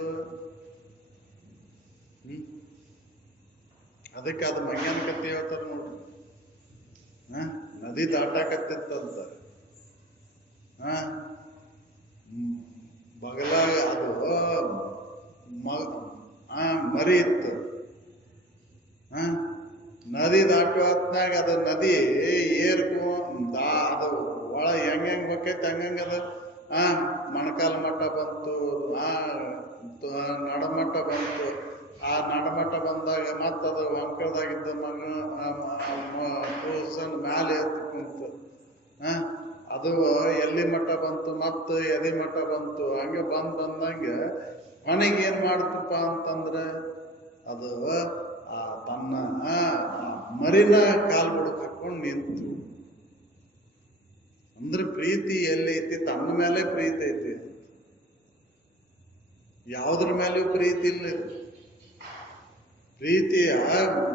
ಅದಕ್ಕೆ ಅದು ಮಂಗ್ಯನ ಕತ್ತಿ ಹೇಳ್ತಾರ ನೋಡ್ರಿ. ನದಿ ದಾಟಾಕತ್ತಿತ್ತಂತ, ಬಗಲಾಗ ಅದು ಮರಿ ಇತ್ತು. ನದಿ ದಾಟುವ ಹೊತ್ನಾಗ ಅದು ನದಿ ಅದು ಒಳ ಹೆಂಗ್ ಬೇಕೈತೆ ಹಂಗಂಗ ಅದು ಮೊಣಕಾಲ ಮಟ್ಟ ಬಂತು, ನಡಮಟ್ಟ ಬಂತು. ಆ ನಡಮಟ್ಟ ಬಂದಾಗ ಮತ್ತದು ಅಂಕಳದಾಗಿದ್ದ ಕೂಸನ್ ಮ್ಯಾಲೆ ಎತ್ತು ಕುಂತು, ಅದು ಎಲ್ಲಿ ಮಟ್ಟ ಬಂತು, ಮತ್ತು ಎದಿ ಮಟ್ಟ ಬಂತು. ಹಂಗೆ ಬಂದಂಗೆ ಕೊನೆಗೆ ಏನ್ ಮಾಡ್ತಪ್ಪ ಅಂತಂದ್ರೆ, ಅದು ತನ್ನ ಮರಿನ ಕಾಲ್ ಬುಡಕ್ ಹಾಕೊಂಡು ನಿಂತು. ಅಂದ್ರೆ ಪ್ರೀತಿ ಎಲ್ಲೈತಿ? ತನ್ನ ಮೇಲೆ ಪ್ರೀತಿ ಐತಿ. ಯಾವುದ್ರ ಮೇಲೂ ಪ್ರೀತಿ ಇಲ್ಲ. ಪ್ರೀತಿಯ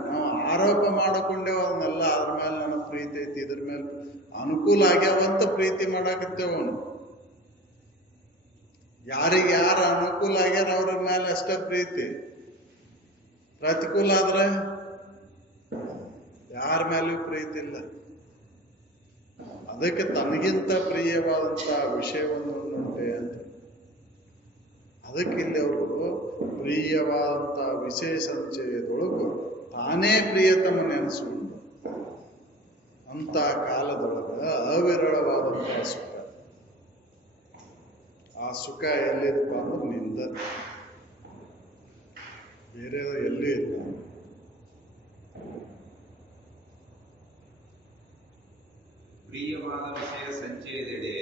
ನಾವು ಆರೋಪ ಮಾಡಿಕೊಂಡೇವ, ಅದನ್ನೆಲ್ಲ ಅದ್ರ ಮೇಲೆ ನನಗೆ ಪ್ರೀತಿ ಐತಿ, ಇದ್ರ ಮೇಲೆ ಅನುಕೂಲ ಆಗ್ಯಾವಂತ ಪ್ರೀತಿ ಮಾಡಾಕತ್ತೇವ. ಅವನು ಯಾರಿಗೆ ಯಾರು ಅನುಕೂಲ ಆಗ್ಯಾರ ಅವ್ರ ಮೇಲೆ ಅಷ್ಟೇ ಪ್ರೀತಿ. ಪ್ರತಿಕೂಲ ಆದ್ರೆ ಯಾರ ಮೇಲೂ ಪ್ರೀತಿ ಇಲ್ಲ. ಅದಕ್ಕೆ ತನಗಿಂತ ಪ್ರಿಯವಾದಂತ ವಿಷಯವನ್ನು ಉಂಟೆ ಅಂತ. ಅದಕ್ಕೆ ಇಲ್ಲಿ ಅವರು ಪ್ರಿಯವಾದಂತ ವಿಷಯ ಸಂಚಯದೊಳಗು ತಾನೇ ಪ್ರಿಯತಮ ನೆನೆಸ್ಕೊಂಡು ಅಂತ ಕಾಲದೊಳಗ ಅವಿರಳವಾದಂತಹ ಸುಖ. ಆ ಸುಖ ಎಲ್ಲಿದಪ್ಪ ಅಂದ್ರೆ ನಿಂದ, ಬೇರೆ ಎಲ್ಲೂ ಇಲ್ಲ. ಪ್ರಿಯವಾದ ವಿಷಯ ಸಂಚಯದೆಡೆ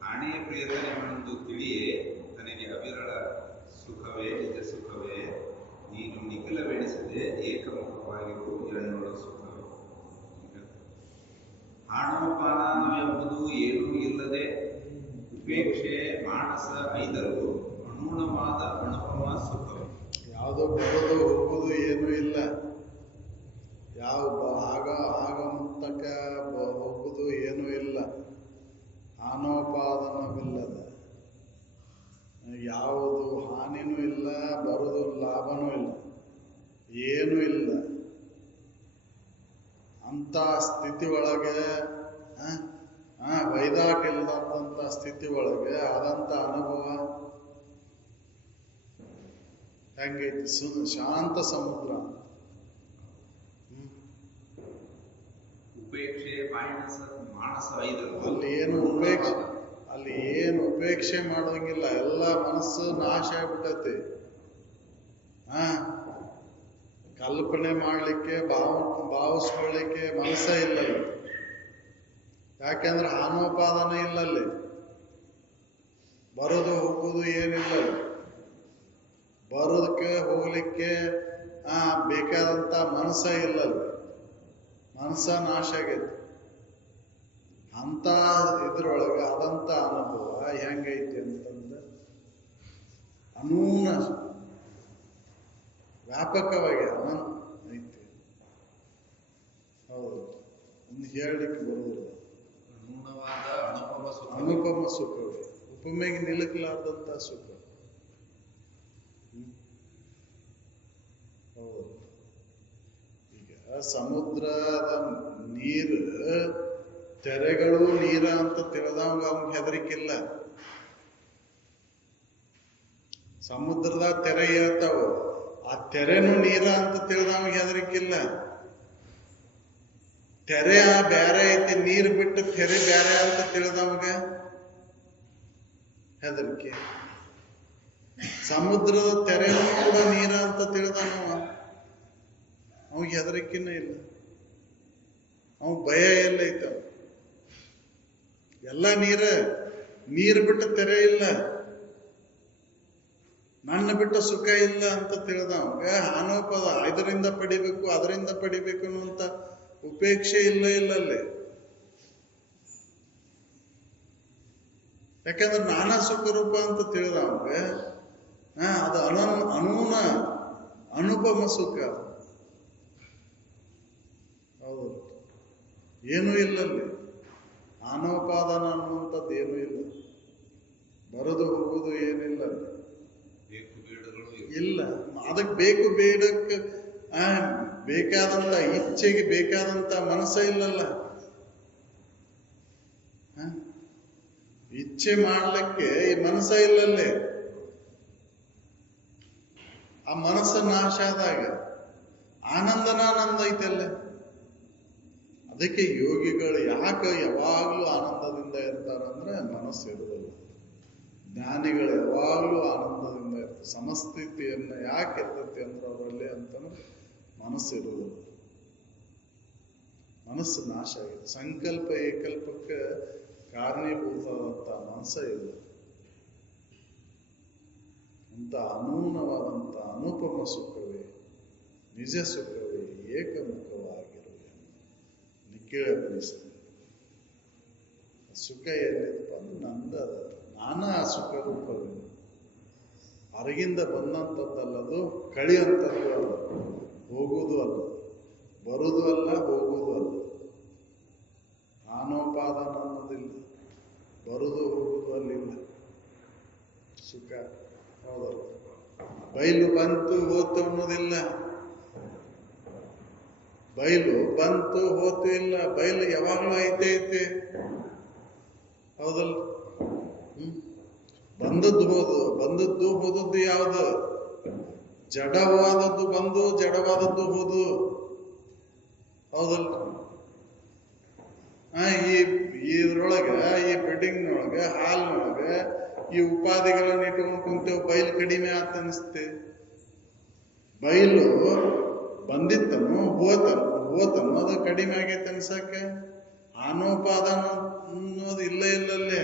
ನಾನೇ ಪ್ರಿಯತನೆಮನದ್ದು ತಿಳಿಯೇ ತನಗೆ ಅವಿರಳ ಸುಖವೇ ನಿಜ ಸುಖವೇ, ನೀನು ನಿಖಿಲವೆನಿಸದೆ ಏಕಮುಖವಾಗಿರು ಎನ್ನೋಳ ಸುಖವೇ. ಆಣೋಪಾನವೆಂಬುದು ಏನೂ ಇಲ್ಲದೆ ಉಪೇಕ್ಷೆ ಮಾನಸ ಐದರು ಅನುಗುಣವಾದ ಅನುಪಮ ಸುಖವೇ. ಯಾವುದೋ ಬರೋದು ಹೋಗೋದು ಏನೂ ಇಲ್ಲ. ಯಾವ ಆಗಮುತ್ತಕ ಹೋಗುದು ಏನೂ ಇಲ್ಲ. ಆನೋಪಾದನವಿಲ್ಲದ, ಯಾವುದು ಹಾನಿನೂ ಇಲ್ಲ, ಬರುವುದು ಲಾಭನೂ ಇಲ್ಲ, ಏನೂ ಇಲ್ಲ. ಅಂತ ಸ್ಥಿತಿ ಒಳಗೆ ವೈದಾಟ ಇಲ್ಲದಂತ ಸ್ಥಿತಿ ಒಳಗೆ ಆದಂತ ಅನುಭವ ಹೆಂಗೈತಿ? ಶಾಂತ ಸಮುದ್ರ. ಉಪೇಕ್ಷೆ ಮಾನಸ 5 ಅಲ್ಲಿ ಏನು ಉಪೇಕ್ಷೆ ಮಾಡೋಂಗಿಲ್ಲ. ಎಲ್ಲ ಮನಸ್ಸು ನಾಶ ಆಗ್ಬಿಟ್ಟತಿ. ಕಲ್ಪನೆ ಮಾಡ್ಲಿಕ್ಕೆ ಭಾವಿಸ್ಕೊಳ್ಳಿಕ್ಕೆ ಮನಸ್ಸ ಇಲ್ಲಲ್ಲ. ಯಾಕೆಂದ್ರೆ ಆನೋಪಾದಾನ ಇಲ್ಲಲ್ಲಿ. ಬರೋದು ಹೋಗೋದು ಏನಿಲ್ಲ. ಬರೋದಕ್ಕೆ ಹೋಗ್ಲಿಕ್ಕೆ ಬೇಕಾದಂತ ಮನಸ್ಸ ಇಲ್ಲಲ್ಲ. ಮನಸ್ಸ ನಾಶ ಆಗೈತಿ. ಅಂತ ಇದ್ರೊಳಗೆ ಆದಂತ ಅನುಭವ ಹೆಂಗೈತಿ ಅಂತಂದ್ರೆ ಅನೂನ ವ್ಯಾಪಕವಾಗಿ ಅನಂತ ಐತಿ. ಹೌದು, ಒಂದು ಹೇಳಲಿಕ್ಕೆ ಬರುವುದಿಲ್ಲ. ಅನುಪಮ ಸುಖವೇ, ಉಪಮೆಗೆ ನಿಲುಕಲಾರ್ದಂತ ಸುಖ. ಹೌದು. ಈಗ ಸಮುದ್ರದ ನೀರು ತೆರೆಗಳು ನೀರ ಅಂತ ತಿಳಿದವಂಗ ಅವ್ನಿಗೆ ಹೆದರಿಕಿಲ್ಲ. ಸಮುದ್ರದ ತೆರೆ ಹೇಳ್ತಾವ, ಆ ತೆರೆನು ನೀರ ಅಂತ ತಿಳಿದವಂಗ ಹೆದರಿಕಿಲ್ಲ. ತೆರೆ ಬ್ಯಾರೆ ಐತಿ, ನೀರು ಬಿಟ್ಟು ತೆರೆ ಬ್ಯಾರೆ ಅಂತ ತಿಳಿದವಾಗ ಹೆದರಿಕೆ. ಸಮುದ್ರದ ತೆರೆನೂ ಕೂಡ ನೀರ ಅಂತ ತಿಳಿದವ ಅವಾಗ ಹೆದರಿಕೆನೇ ಇಲ್ಲ. ಅವ ಭಯ ಎಲ್ಲ ಐತ. ಎಲ್ಲ ನೀರು ಬಿಟ್ಟು ತೆರೆ ಇಲ್ಲ, ನನ್ನ ಬಿಟ್ಟ ಸುಖ ಇಲ್ಲ ಅಂತ ತಿಳಿದವಾಗ ಆನೋಪದ ಇದರಿಂದ ಪಡಿಬೇಕು ಅದರಿಂದ ಪಡಿಬೇಕು ಅನ್ನುವಂತ ಉಪೇಕ್ಷೆ ಇಲ್ಲಲ್ಲಿ. ಯಾಕಂದ್ರೆ ನಾನಾ ಸುಖ ರೂಪ ಅಂತ ತಿಳಿದವಾಗ ಅದು ಅನೂನ ಅನುಪಮ ಸುಖ. ಹೌದು, ಏನೂ ಇಲ್ಲಲ್ಲಿ. ಆನೋಪಾದಾನ ಅನ್ನುವಂಥದ್ದು ಏನೂ ಇಲ್ಲ. ಬರೋದು ಹೋಗುದು ಏನಿಲ್ಲ ಇಲ್ಲ. ಅದಕ್ಕೆ ಬೇಕು ಬೇಡಕ್ಕೆ ಬೇಕಾದಂತ ಇಚ್ಛೆಗೆ ಬೇಕಾದಂತ ಮನಸ್ಸ ಇಲ್ಲಲ್ಲ. ಇಚ್ಛೆ ಮಾಡ್ಲಿಕ್ಕೆ ಈ ಮನಸ್ಸ ಇಲ್ಲಲ್ಲೇ. ಆ ಮನಸ್ಸ ನಾಶ ಆದಾಗ ಆನಂದ ಐತಲ್ಲ. ಅದಕ್ಕೆ ಯೋಗಿಗಳು ಯಾಕೆ ಯಾವಾಗ್ಲೂ ಆನಂದದಿಂದ ಇರ್ತಾರಂದ್ರೆ ಮನಸ್ಸು ಇರುವುದಿಲ್ಲ. ಜ್ಞಾನಿಗಳು ಯಾವಾಗ್ಲೂ ಆನಂದದಿಂದ ಇರ್ತಾರೆ. ಸಮಸ್ಥಿತಿಯನ್ನ ಯಾಕೆ ಇರ್ತತಿ ಅಂದ್ರೆ ಅವರಲ್ಲಿ ಅಂತಂದ್ರೆ ಮನಸ್ಸು ಇರುವುದಿಲ್ಲ. ಮನಸ್ಸು ನಾಶ ಆಗಿದೆ. ಸಂಕಲ್ಪ ಏಕಲ್ಪಕ್ಕೆ ಕಾರಣೀಭೂತವಾದಂತ ಮನಸ್ಸ ಇಲ್ಲ. ಅಂತ ಅನೂನವಾದಂತ ಅನುಪಮ ಸುಖವೇ ನಿಜ ಸುಖವೇ ಏಕಮುಖವಾಗಿರುವೆ ನಿಖಿಳ ಬಯಸ್ತದೆ. ಸುಖ ಎಲ್ಲಿದಪ್ಪ ಅಂದ್ರೆ ನಂದದ. ನಾನಾ ಸುಖ ರೂಪವೇ ಹೊರಗಿಂದ ಬಂದಂಥದ್ದಲ್ಲದು, ಕಳಿಯುವಂಥದ್ದು ಅಲ್ಲ, ಹೋಗುವುದು ಅಲ್ಲ, ಬರುವುದು ಅಲ್ಲ, ಹೋಗುವುದು ಅಲ್ಲ. ಆನೋಪಾದಾನ ಅನ್ನೋದಿಲ್ಲ, ಬರುವುದು ಹೋಗುವುದು ಅಲ್ಲಿಲ್ಲ ಸುಖ. ಹೌದಲ್ಲ. ಬಯಲು ಬಂತು ಹೋತು ಅನ್ನೋದಿಲ್ಲ. ಬಯಲು ಬಂತು ಹೋತು ಇಲ್ಲ. ಬಯಲು ಯಾವಾಗಲೂ ಐತೆ. ಹೌದಲ್ಲ. ಬಂದದ್ದು ಹೋದದ್ದು ಯಾವುದು? ಜಡವಾದದ್ದು ಬಂದು ಜಡವಾದದ್ದು ಹೋದು. ಹೌದಲ್ಲ. ಇದ್ರೊಳಗ ಈ ಬಿಲ್ಡಿಂಗ್ನೊಳಗ ಹಾಲ್ನೊಳಗ ಈ ಉಪಾಧಿಗಳನ್ನ ಇಟ್ಕೊಂಡು ಕುಂತೇವು. ಬಯಲು ಕಡಿಮೆ ಆತ ಅನಿಸುತ್ತೆ. ಬಯಲು ಬಂದಿತ್ತನು ಹೋತನು ಅದು ಕಡಿಮೆ ಆಗೈತೆ ಅನ್ಸಕ್ಕೆ. ಆನೋಪಾದಾನ ಅನ್ನೋದು ಇಲ್ಲಲ್ಲೇ.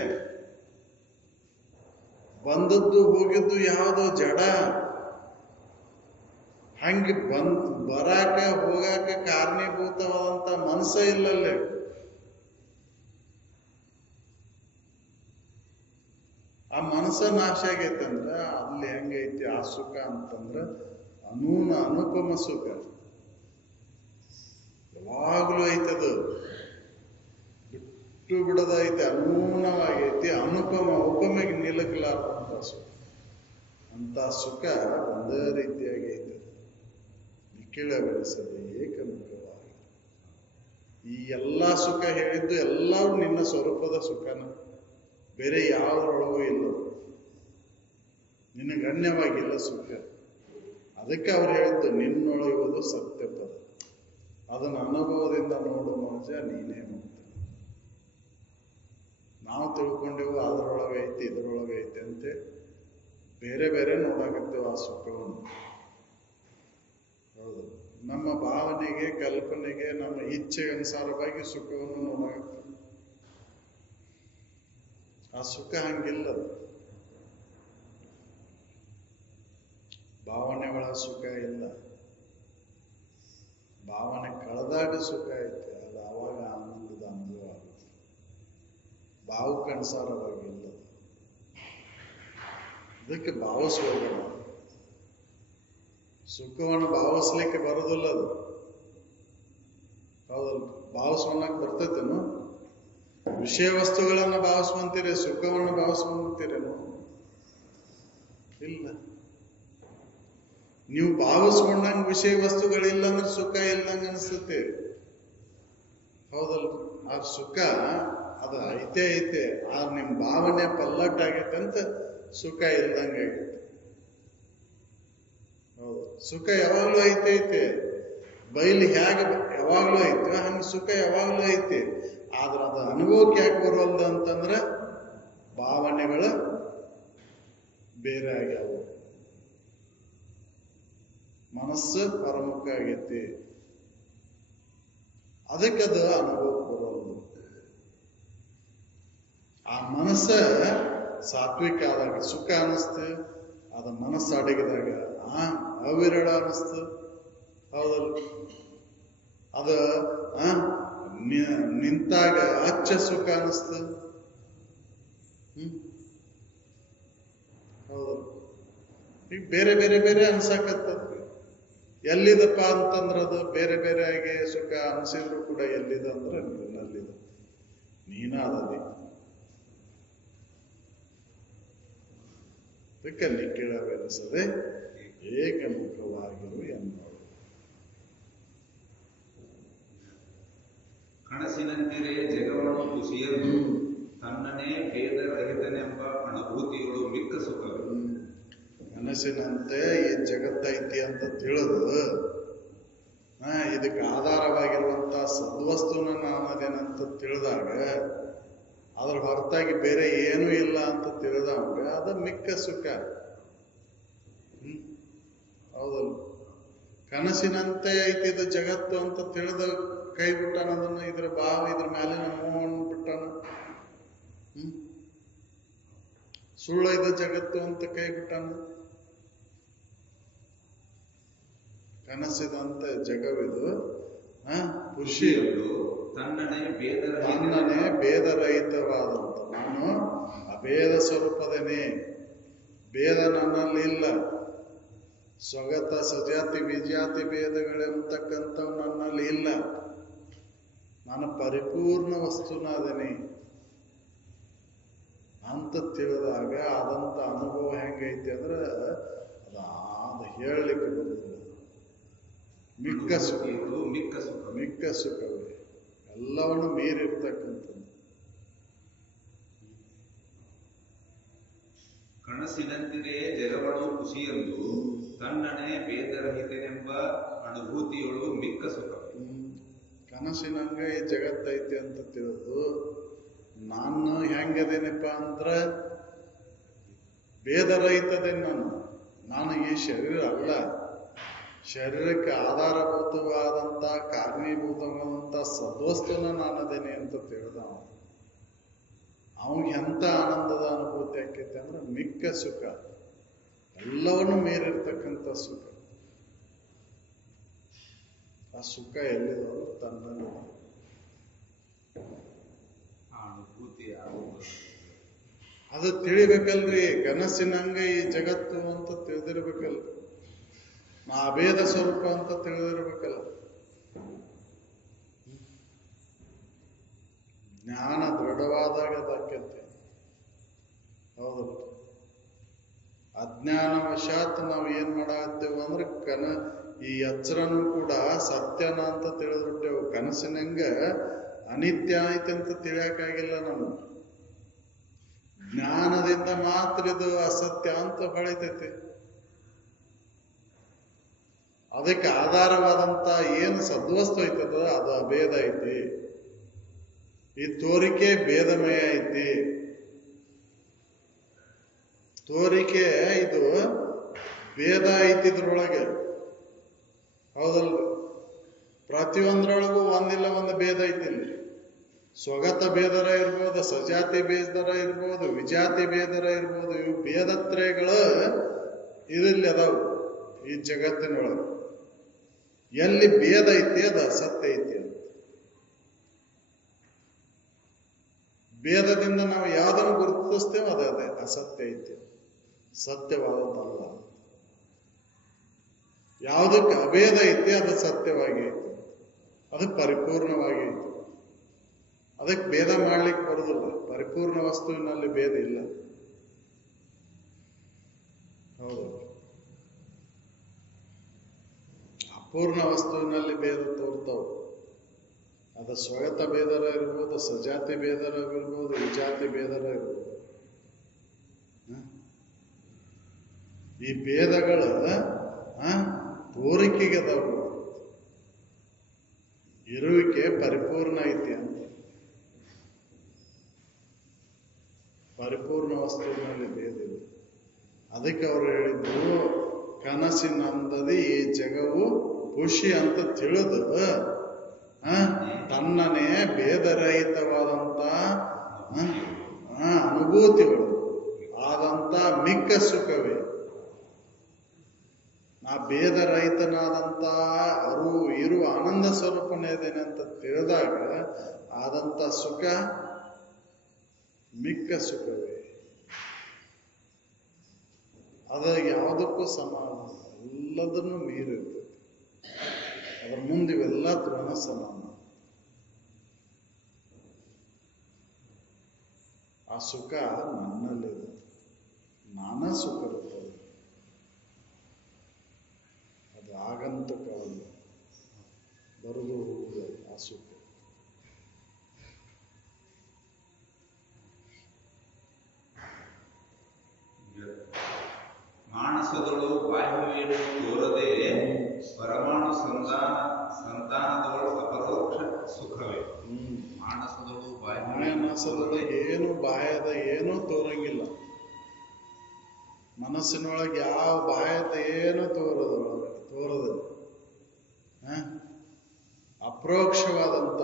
ಬಂದದ್ದು ಹೋಗಿದ್ದು ಯಾವುದೋ ಜಡ. ಹಂಗೆ ಬರಾಕ ಹೋಗಾಕ ಕಾರಣೀಭೂತವಾದಂತ ಮನಸ್ಸ ಇಲ್ಲಲ್ಲೇ. ಆ ಮನಸ್ಸ ನಾಶ ಆಗೈತಂದ್ರ ಅಲ್ಲಿ ಹೆಂಗೈತಿ ಆ ಸುಖ ಅಂತಂದ್ರ ಅನೂನ ಅನುಪಮ ಸುಖ. ಯಾವಾಗ್ಲೂ ಐತದು, ಬಿಟ್ಟು ಬಿಡದೈತಿ. ಅನೂನವಾಗೈತಿ, ಅನುಪಮ, ಉಪಮೆಗೆ ನಿಲುಕಲಾರ್ದಂತ ಸುಖ. ಅಂತ ಸುಖ ಒಂದೇ ರೀತಿಯಾಗಿ ಐತೆ. ನಿಖಿಳ ಬೆಳೆಸದೆ ಏಕಮುಖವಾಗಿ ಈ ಎಲ್ಲ ಸುಖ ಹೇಳಿದ್ದು ಎಲ್ಲರೂ ನಿನ್ನ ಸ್ವರೂಪದ ಸುಖನ, ಬೇರೆ ಯಾವುದ್ರೊಳಗೂ ಇಲ್ಲ, ನಿನಗೆ ಅನ್ಯವಾಗಿಲ್ಲ ಸುಖ. ಅದಕ್ಕೆ ಅವ್ರು ಹೇಳಿದ್ದು ನಿನ್ನೊಳಗುವುದು ಸತ್ಯಪದ, ಅದನ್ನು ಅನುಭವದಿಂದ ನೋಡು ಮನುಜ, ನೀನೇ ಮುಕ್ತ. ನಾವು ತಿಳ್ಕೊಂಡೆವು ಅದರೊಳಗೆ ಐತಿ ಇದರೊಳಗೆ ಐತಿ ಅಂತೆ ಬೇರೆ ಬೇರೆ ನೋಡಾಕತ್ತೇವೆ ಆ ಸುಖವನ್ನು. ಹೌದು, ನಮ್ಮ ಭಾವನೆಗೆ ಕಲ್ಪನೆಗೆ ನಮ್ಮ ಇಚ್ಛೆಗೆ ಅನುಸಾರವಾಗಿ ಸುಖವನ್ನು ನೋಡಾಕತ್ತೇವೆ. ಆ ಸುಖ ಹಂಗಿಲ್ಲ. ಭಾವನೆಗಳ ಸುಖ ಇಲ್ಲ, ಭಾವನೆ ಕಳೆದಾಗ ಸುಖ ಐತೆ, ಅದು ಆವಾಗ ಆನಂದದ ಅನುಭವ ಆಗುತ್ತೆ. ಭಾವಕ್ಕನುಸಾರವಾಗಿಲ್ಲ, ಅದಕ್ಕೆ ಭಾವಿಸ್ಬೋದಲ್ಲ. ಸುಖವನ್ನು ಭಾವಿಸ್ಲಿಕ್ಕೆ ಬರೋದಿಲ್ಲ ಅದು. ಹೌದಲ್ಲ, ಭಾವಿಸ್ಕೊಳಕ್ ಬರ್ತೈತೇನು? ವಿಷಯ ವಸ್ತುಗಳನ್ನ ಭಾವಿಸ್ಕೊಂತೀರಿ, ಸುಖವನ್ನು ಭಾವಿಸ್ಕೊಂತೀರೇನು? ಇಲ್ಲ. ನೀವು ಭಾವಿಸ್ಕೊಂಡಂಗ ವಿಷಯ ವಸ್ತುಗಳಿಲ್ಲ ಅಂದ್ರೆ ಸುಖ ಇಲ್ಲಂಗ ಅನಿಸ್ತೈತಿ. ಹೌದಲ್ಲ, ಆ ಸುಖ ಅದು ಐತೆ ಐತೆ, ಆ ನಿಮ್ ಭಾವನೆ ಪಲ್ಲಟ್ಟಾಗೈತೆ ಅಂತ ಸುಖ ಇಲ್ದಂಗ ಆಗೈತೆ. ಹೌದು, ಸುಖ ಯಾವಾಗ್ಲೂ ಐತೆ. ಬೈಲಿ ಹೇಗೆ ಯಾವಾಗ್ಲೂ ಐತೆ ಹಂಗ ಸುಖ ಯಾವಾಗ್ಲೂ ಐತೆ. ಆದ್ರ ಅದು ಅನುಭವಕ್ಕೆ ಯಾಕೆ ಬರೋಲ್ದು ಅಂತಂದ್ರೆ ಭಾವನೆಗಳು ಬೇರೆ ಆಗ್ಯಾವ, ಮನಸ್ಸು ಪರಮುಖ ಆಗೈತಿ, ಅದಕ್ಕೆ ಅದು ಅನುಭವಕ್ಕೆ ಬರೋಲ್ದು. ಆ ಮನಸ್ಸ ಸಾತ್ವಿಕ ಆದಾಗ ಸುಖ ಅನಿಸ್ತು, ಅದ ಮನಸ್ಸು ಅಡಗಿದಾಗ ಅವಿರಳ ಅನಿಸ್ತು. ಹೌದಲ್ಲ, ಅದ ನಿಂತಾಗ ಅಚ್ಚ ಸುಖ ಅನಿಸ್ತು. ಹೌದಲ್ಲ, ಈಗ ಬೇರೆ ಬೇರೆ ಬೇರೆ ಅನ್ಸಾಕತ್ತದ. ಎಲ್ಲಿದಪ್ಪ ಅಂತಂದ್ರ ಅದು ಬೇರೆ ಬೇರೆ ಆಗಿ ಸುಖ ಅನ್ಸಿದ್ರು ಕೂಡ ಎಲ್ಲಿದ ಅಂದ್ರೆ ನಿನ್ನಲ್ಲಿದ, ನೀನಾದದಿ. ಅದಕ್ಕೆ ನಿಖಿಳವೆನಿಸದೆ ಏಕಮುಖವಾಗಿರು ಎನ್ನುವರು. ಕನಸಿನಂತಿರೇ ಜಗವನ್ನು ಖುಷಿಯದು, ತನ್ನನೇ ಭೇದರಹಿತನೆಂಬ ಅನುಭೂತಿಗಳು ಮಿಕ್ಕ ಸುಖಗಳು. ಕನಸಿನಂತೆ ಈ ಜಗತ್ತೈತಿ ಅಂತ ತಿಳಿದು ಇದಕ್ಕೆ ಆಧಾರವಾಗಿರುವಂತ ಸದ್ವಸ್ತುನ ನಾನದೇನಂತ ತಿಳಿದಾಗ, ಅದ್ರ ಹೊರತಾಗಿ ಬೇರೆ ಏನೂ ಇಲ್ಲ ಅಂತ ತಿಳಿದಾಗ ಅದ ಮಿಕ್ಕ ಸುಖ. ಹೌದಲ್ಲ, ಕನಸಿನಂತೆ ಐತಿ ಇದು ಜಗತ್ತು ಅಂತ ತಿಳಿದ ಕೈ ಬಿಟ್ಟಾನ, ಅದನ್ನ ಇದ್ರ ಇದ್ರ ಮೇಲಿನ ಮೋಹನ್ ಬಿಟ್ಟಾನ. ಸುಳ್ಳೈದ ಜಗತ್ತು ಅಂತ ಕೈ ಬಿಟ್ಟಾನ. ಕನಸಿದಂತೆ ಜಗವಿದು ಖುಷಿಯದು, ತನ್ನನೇ ಭೇದರಹಿತವಾದಂತ, ನಾನು ಅಭೇದ ಸ್ವರೂಪದೇನೆ, ಭೇದ ನನ್ನಲ್ಲಿ ಇಲ್ಲ. ಸ್ವಗತ ಸಜಾತಿ ವಿಜಾತಿ ಭೇದಗಳೆಂತಕ್ಕಂಥವು ನನ್ನಲ್ಲಿ ಇಲ್ಲ. ನಾನು ಪರಿಪೂರ್ಣ ವಸ್ತುನಾದನೆ ಅಂತ ತಿಳಿದಾಗ ಆದಂತ ಅನುಭವ ಹೆಂಗೈತಿ ಅಂದ್ರೆ ಅದು ಹೇಳಲಿಕ್ಕೆ ಬರುವುದಿಲ್ಲ. ಮಿಕ್ಕ ಸುಖಗಳು ಮಿಕ್ಕ ಸುಖವೇ ಎಲ್ಲವನ್ನು ಮೀರಿರ್ತಕ್ಕಂಥದ್ದು. ಕನಸಿನಂತಿರೇ ಜಗವನ್ನು ಖುಷಿಯಂದು, ತನ್ನನೇ ಭೇದರಹಿತನೆಂಬ ಅನುಭೂತಿಯೊಳು ಮಿಕ್ಕ ಸುಖ. ಕನಸಿನಂಗ ಈ ಜಗತ್ತೈತಿ ಅಂತ ತಿಳಿದು ನಾನು ಹೆಂಗದೇನಪ್ಪ ಅಂದ್ರ ಭೇದರಹಿತದೆ. ನಾನು ಈ ಶರೀರ ಅಲ್ಲ, ಶರೀರಕ್ಕೆ ಆಧಾರಭೂತವಾದಂತ ಕಾರಣೀಭೂತವಾದಂತ ಸದ್ವಸ್ತುನ ನಾನದೇನೆ ಅಂತ ತಿಳಿದ ಅವನಿಗೆ ಎಂತ ಆನಂದದ ಅನುಭೂತಿ ಆಕೈತೆ ಅಂದ್ರೆ ಮಿಕ್ಕ ಸುಖ, ಎಲ್ಲವನ್ನು ಮೀರಿರ್ತಕ್ಕಂಥ ಸುಖ. ಆ ಸುಖ ಎಲ್ಲಿದೋ ತನ್ನಲ್ಲಿ ಅನುಭೂತಿ ಅದು ತಿಳಿಬೇಕಲ್ರಿ. ಕನಸಿನಂಗ ಈ ಜಗತ್ತು ಅಂತ ತಿಳಿದಿರ್ಬೇಕಲ್ರಿ, ನಾ ಅಭೇದ ಸ್ವರೂಪ ಅಂತ ತಿಳಿದಿರ್ಬೇಕಲ್ಲ. ಜ್ಞಾನ ದೃಢವಾದಾಗ ಅದಾಕೈತಿ. ಹೌದಲ್ಲ, ಅಜ್ಞಾನವಶಾತ್ ನಾವು ಏನ್ ಮಾಡಾತ್ತೇವ ಅಂದ್ರೆ ಈ ಎಚ್ಚರನು ಕೂಡ ಸತ್ಯನ ಅಂತ ತಿಳಿದ್ಬಿಟ್ಟೆವು. ಕನಸಿನಂಗ ಅನಿತ್ಯ ಐತೆ ಅಂತ ತಿಳಿಯಕ್ಕಾಗಿಲ್ಲ ನಮ್ಗೆ. ಜ್ಞಾನದಿಂದ ಮಾತ್ರ ಇದು ಅಸತ್ಯ ಅಂತ ಹೊಳಿತೈತಿ. ಅದಕ್ಕೆ ಆಧಾರವಾದಂತ ಏನು ಸದ್ವಸ್ತು ಐತದ ಅದು ಅಭೇದ ಐತಿ. ಈ ತೋರಿಕೆ ಭೇದಮಯ ಐತಿ. ತೋರಿಕೆ ಇದು ಭೇದ ಐತಿ ಇದ್ರೊಳಗೆ, ಹೌದಲ್ರಿ? ಪ್ರತಿಯೊಂದ್ರೊಳಗೂ ಒಂದಿಲ್ಲ ಒಂದು ಭೇದ ಐತಿ. ಇಲ್ಲಿ ಸ್ವಗತ ಭೇದರ ಇರ್ಬೋದು, ಸಜಾತಿ ಭೇದರ ಇರ್ಬೋದು, ವಿಜಾತಿ ಭೇದರ ಇರ್ಬೋದು. ಇವು ಭೇದತ್ರಯಗಳು ಇದಲ್ಲಿ ಅದಾವು ಈ ಜಗತ್ತಿನೊಳಗೆ. ಎಲ್ಲಿ ಭೇದ ಐತಿ ಅದು ಅಸತ್ಯ ಐತಿ ಅಂತ. ಭೇದದಿಂದ ನಾವು ಯಾವ್ದನ್ನು ಗುರುತಿಸ್ತೇವೆ ಅದೇ ಅಸತ್ಯ ಐತಿ, ಸತ್ಯವಾದದ್ದಲ್ಲ. ಯಾವುದಕ್ಕೆ ಅಭೇದ ಐತಿ ಅದು ಸತ್ಯವಾಗಿ ಐತಿ, ಅದು ಪರಿಪೂರ್ಣವಾಗಿ ಐತಿ. ಅದಕ್ಕೆ ಭೇದ ಮಾಡ್ಲಿಕ್ಕೆ ಬರುದಿಲ್ಲ. ಪರಿಪೂರ್ಣ ವಸ್ತುವಿನಲ್ಲಿ ಭೇದ ಇಲ್ಲ. ಹೌದು, ಅಪೂರ್ಣ ವಸ್ತುವಿನಲ್ಲಿ ಭೇದ ತೋರ್ತಾವ. ಅದು ಸ್ವಗತ ಭೇದರ ಇರ್ಬೋದು, ಸಜಾತಿ ಭೇದರ ಇರ್ಬೋದು, ವಿಜಾತಿ ಭೇದರ ಇರ್ಬೋದು. ಈ ಭೇದಗಳು ತೋರಿಕೆಗೆ ಅದಾವು. ಇರುವಿಕೆ ಪರಿಪೂರ್ಣ ಐತಿ ಅಂತ. ಪರಿಪೂರ್ಣ ವಸ್ತುವಿನಲ್ಲಿ ಭೇದ ಇಲ್ಲ. ಅದಕ್ಕೆ ಅವರು ಹೇಳಿದ್ರು, ಕನಸಿನಂದದಿ ಈ ಜಗವು ಖುಷಿ ಅಂತ ತಿಳಿದು ತನ್ನನೇ ಭೇದರಹಿತವಾದಂತ ಅನುಭೂತಿಗಳು ಆದಂತ ಮಿಕ್ಕ ಸುಖವೇ. ನಾ ಭೇದರಹಿತನಾದಂತ ಇರುವ ಆನಂದ ಸ್ವರೂಪನೇ ಇದ್ದೇನೆ ಅಂತ ತಿಳಿದಾಗ ಆದಂತ ಸುಖ ಮಿಕ್ಕ ಸುಖವೇ. ಅದು ಯಾವುದಕ್ಕೂ ಸಮಾನ, ಎಲ್ಲದನ್ನು ಮೀರಿರ್ತದೆ. ಅದರ ಮುಂದೆ ಇವೆಲ್ಲ ತೃಣ ಸಮಾನ. ಆ ಸುಖ ನನ್ನಲ್ಲಿದೆ. ನಾನಾ ಸುಖ ಇರ್ತದೆ. ಅದು ಆಗಂತುಕವಲ್ಲ, ಬರುವುದು ಹೋಗುವುದು ಆ ಸುಖ. ಮಾನಸದಳು ಬಾಹ್ಯವೇನು ತೋರದೆ ಪರಮಾಣು ಸಂತಾನದವಳು ಅಪರೋಕ್ಷ ಸುಖವೇ. ಮಾನಸದಳು ಮಾನಸದೊಳಗೆ ಏನು ಬಾಹ್ಯದ ಏನೂ ತೋರಂಗಿಲ್ಲ. ಮನಸ್ಸಿನೊಳಗೆ ಯಾವ ಬಾಹ್ಯದ ಏನು ತೋರದು ಅಪ್ರೋಕ್ಷವಾದಂತ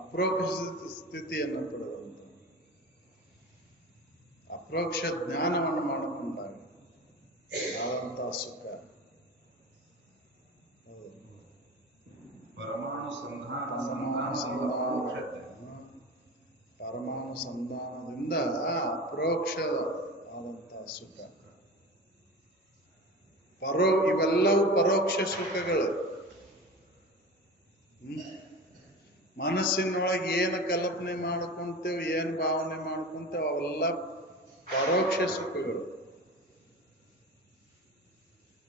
ಅಪ್ರೋಕ್ಷ ಸ್ಥಿತಿಯನ್ನು ಪಡೆದಂತ ಅಪ್ರೋಕ್ಷ ಜ್ಞಾನವನ್ನು ಮಾಡಿಕೊಂಡಾಗ ಆದಂತ ಸುಖ. ಪರಮಾಣು ಪರಮಾಣು ಸಂಧಾನದಿಂದ ಅಪ್ರೋಕ್ಷ ಆದಂತ ಸುಖ. ಇವೆಲ್ಲವೂ ಪರೋಕ್ಷ ಸುಖಗಳು. ಮನಸ್ಸಿನೊಳಗೆ ಏನು ಕಲ್ಪನೆ ಮಾಡ್ಕೊಂತೇವೆ, ಏನು ಭಾವನೆ ಮಾಡ್ಕೊಂತೇವೆ, ಅವೆಲ್ಲ ಪರೋಕ್ಷ ಸುಖಗಳು.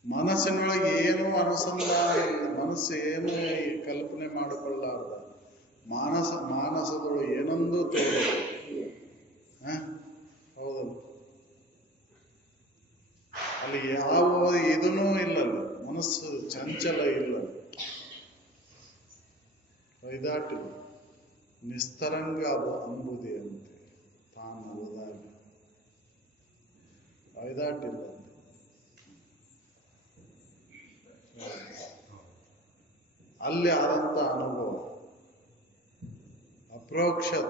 ಮನಸ್ಸಿನೊಳಗೆ ಏನು ಅನುಸಂಧಾನ ಇಲ್ಲ, ಮನಸ್ಸು ಏನು ಕಲ್ಪನೆ ಮಾಡಿಕೊಳ್ಳಾರ್ದ ಮಾನಸದೊಳಗೆ ಏನೊಂದು ತೋರೋದು. ಹೌದಲ್ಲ? ಅಲ್ಲಿ ಯಾವ ಇದನ್ನೂ ಇಲ್ಲಲ್ಲ, ಮನಸ್ಸು ಚಂಚಲ ಇಲ್ಲ, ವೈದಾಟಿಲ್ಲ, ನಿಸ್ತರಂಗ ಅಂಬುದಿ ಅಂತೆ ತಾನಲ್ಲದಾಗ ವೈದಾಟಿಲ್ಲ. ಅಲ್ಲಿ ಆದಂತ ಅನುಭವ ಅಪ್ರೋಕ್ಷದ.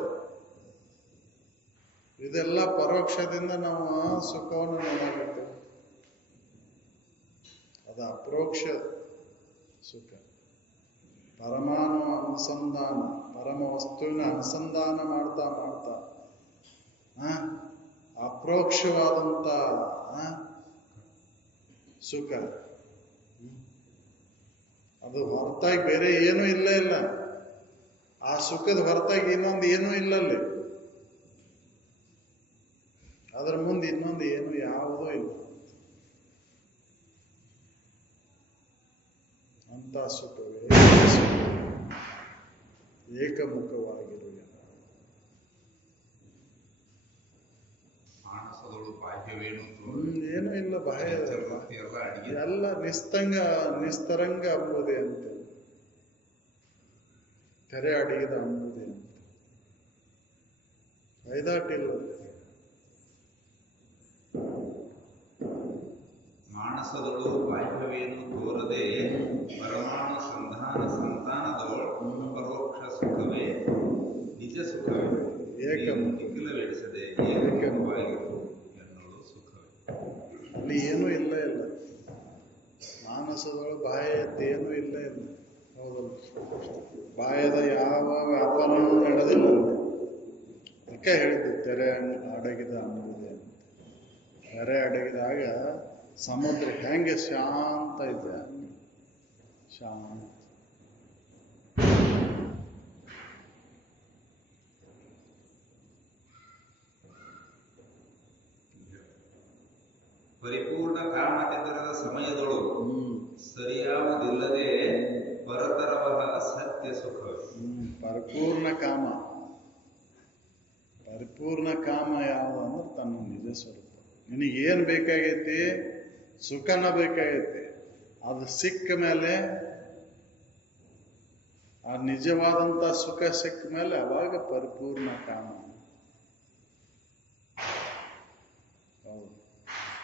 ಇದೆಲ್ಲ ಪರೋಕ್ಷದಿಂದ ನಾವು ಸುಖವನ್ನು ನೋಡಬೇಕು. ಅದು ಅಪ್ರೋಕ್ಷ ಸುಖ. ಪರಮಾಣು ಅನುಸಂಧಾನ, ಪರಮ ವಸ್ತುವಿನ ಅನುಸಂಧಾನ ಮಾಡ್ತಾ ಮಾಡ್ತಾ ಅಪ್ರೋಕ್ಷವಾದಂತ ಸುಖ. ಅದು ಹೊರತಾಗಿ ಬೇರೆ ಏನೂ ಇಲ್ಲ. ಆ ಸುಖದ ಹೊರತಾಗಿ ಇನ್ನೊಂದು ಏನೂ ಇಲ್ಲಲ್ಲಿ. ಅದರ ಮುಂದೆ ಇನ್ನೊಂದು ಏನು ಯಾವುದೂ ಇಲ್ಲ. ಅಂತ ಸುಖವೇ ಏಕಮುಖವಾಗಿರುವೆ. ಮಾನಸದಳು ಬಾಹ್ಯವೇನು ಏನೂ ಇಲ್ಲ, ಬಾಹ್ಯ ಎಲ್ಲ ನಿಸ್ತರಂಗ ಅಂಬುದೇ ಅಂತ, ತೆರೆ ಅಡಿಗೆದ ಅಂಬುದೇ ಅಂತ, ವೈದಾಟಿಲ್ಲ. ಮಾನಸದಳು ಬಾಹ್ಯವೇನು ತೋರದೆ ಪರಮಾಣು ಸಂತಾನದೊಳ್ ಪರೋಕ್ಷ ಸುಖವೇ ನಿಜ ಸುಖವೇ ಏಕಮುಖಿಲವೆಡಿಸದೆ ಏಕಮುಖವಾಗಿರು ಎನ್ನೋಳು ಸುಖವೇ. ಅಲ್ಲಿ ಏನೂ ಇಲ್ಲ. ಮಾನಸದೊಳು ಬಾಹ್ಯದ್ದೇನೂ ಇಲ್ಲ. ಹೌದಲ್ಲ, ಬಾಹ್ಯದ ಯಾವ ವ್ಯಾಪಾರನೂ ನಡೆದಿಲ್ಲ. ಅದಕ್ಕೆ ಹೇಳಿದ್ದು ತೆರೆ ಅಡಗಿದ ಅಂಬುದೇ ಅಂತ. ತೆರೆ ಅಡಗಿದಾಗ ಸಮುದ್ರ ಹೆಂಗೆ ಶಾಂತ ಇದೆ, ಶಾಂತ. ಪರಿಪೂರ್ಣ ಕಾಮತೆ ದೊರೆದ ಸಮಯದೊಳು ಸರಿಯಾವುದಿಲ್ಲದೆ ಪರತರವಹ ಸತ್ಯ ಸುಖವೇ. ಪರಿಪೂರ್ಣ ಕಾಮ ಯಾವುದು ಅಂದ್ರೆ ತನ್ನ ನಿಜ ಸ್ವರೂಪ. ನಿನಗೇನು ಬೇಕಾಗೈತಿ? ಸುಖನ ಬೇಕಾಗೈತಿ. ಅದು ಸಿಕ್ಕ ಮೇಲೆ, ಆ ನಿಜವಾದಂತ ಸುಖ ಸಿಕ್ಕ ಮೇಲೆ ಅವಾಗ ಪರಿಪೂರ್ಣ ಕಾಮ. ಹೌದು,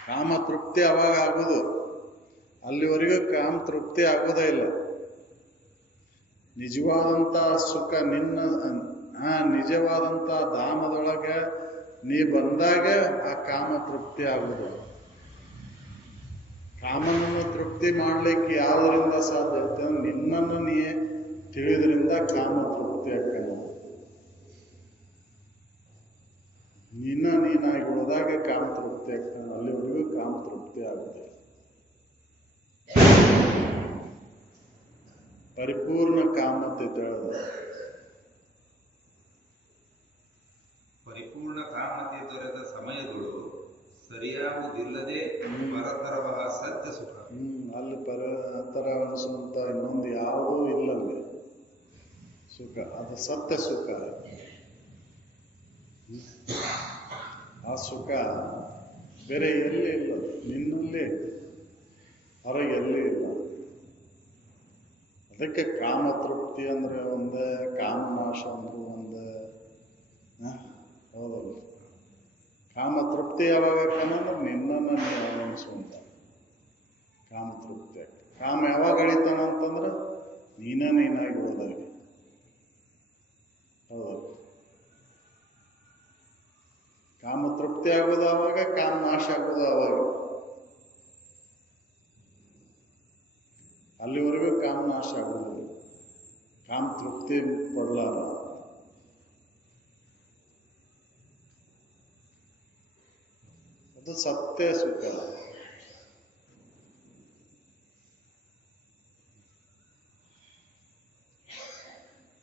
ಕಾಮ ತೃಪ್ತಿ ಅವಾಗ ಆಗುದು. ಅಲ್ಲಿವರೆಗೂ ಕಾಮ ತೃಪ್ತಿ ಆಗೋದೇ ಇಲ್ಲ. ನಿಜವಾದಂತ ಸುಖ ನಿಜವಾದಂತ ಧಾಮದೊಳಗೆ ನೀ ಬಂದಾಗ ಆ ಕಾಮ ತೃಪ್ತಿ ಆಗುದು. ಕಾಮನನ್ನು ತೃಪ್ತಿ ಮಾಡ್ಲಿಕ್ಕೆ ಯಾವುದರಿಂದ ಸಾಧ್ಯ ಐತೆ? ನಿನ್ನನ್ನು ನೀ ತಿಳಿದ್ರಿಂದ ಕಾಮ ತೃಪ್ತಿ ಆಗ್ತಾನೆ. ನೀನಾಗಿ ಉಳಿದಾಗ ಕಾಮ ತೃಪ್ತಿ ಆಗ್ತಾನೆ. ಅಲ್ಲಿವರೆಗೂ ಕಾಮ ತೃಪ್ತಿ ಆಗುದಿಲ್ಲ. ಪರಿಪೂರ್ಣ ಕಾಮತೆ ತಿಳಿದ ಪರಿಪೂರ್ಣ ಕಾಮತೆ ದೊರೆದ ಸಮಯಗಳು ಸರಿಯಾಗುವುದಿಲ್ಲದೆ ಪರತರವಹ ಸತ್ಯ ಸುಖ. ಅಲ್ಲಿ ಪರತರ ಅನಿಸುವಂತ ಇನ್ನೊಂದು ಯಾವುದೂ ಇಲ್ಲಲ್ಲಿ ಸುಖ. ಅದು ಸತ್ಯ ಸುಖ. ಆ ಸುಖ ಬೇರೆ ಎಲ್ಲಿ ಇಲ್ಲ, ನಿನ್ನಲ್ಲೇ, ಹೊರಗೆ ಎಲ್ಲಿ ಇಲ್ಲ. ಅದಕ್ಕೆ ಕಾಮ ತೃಪ್ತಿ ಅಂದ್ರೆ ಒಂದೇ, ಕಾಮನಾಶ ಅಂದ್ರೆ ಒಂದೇ. ಹೌದಲ್ಲ, ಕಾಮ ತೃಪ್ತಿ ಯಾವಾಗ ಅಂದ್ರೆ ನಿನ್ನನ್ನು ನೀ ಅವಲಂಬಿಸುವಂತ ಕಾಮ ತೃಪ್ತಿ ಆಗ್ತದೆ. ಕಾಮ ಯಾವಾಗ ಅಳಿತಾನ ಅಂತಂದ್ರೆ ನೀನಾಗಿ ಹೋದಾಗ. ಹೌದಲ್ಲ, ಕಾಮ ತೃಪ್ತಿ ಆಗೋದು ಆವಾಗ, ಕಾಮ ನಾಶ ಆಗೋದು ಆವಾಗ. ಅಲ್ಲಿವರೆಗೂ ಕಾಮ ನಾಶ ಆಗೋದಿಲ್ಲ, ಕಾಮ ತೃಪ್ತಿ ಪಡಲಾರ. ಅದು ಸತ್ಯ ಸುಖ.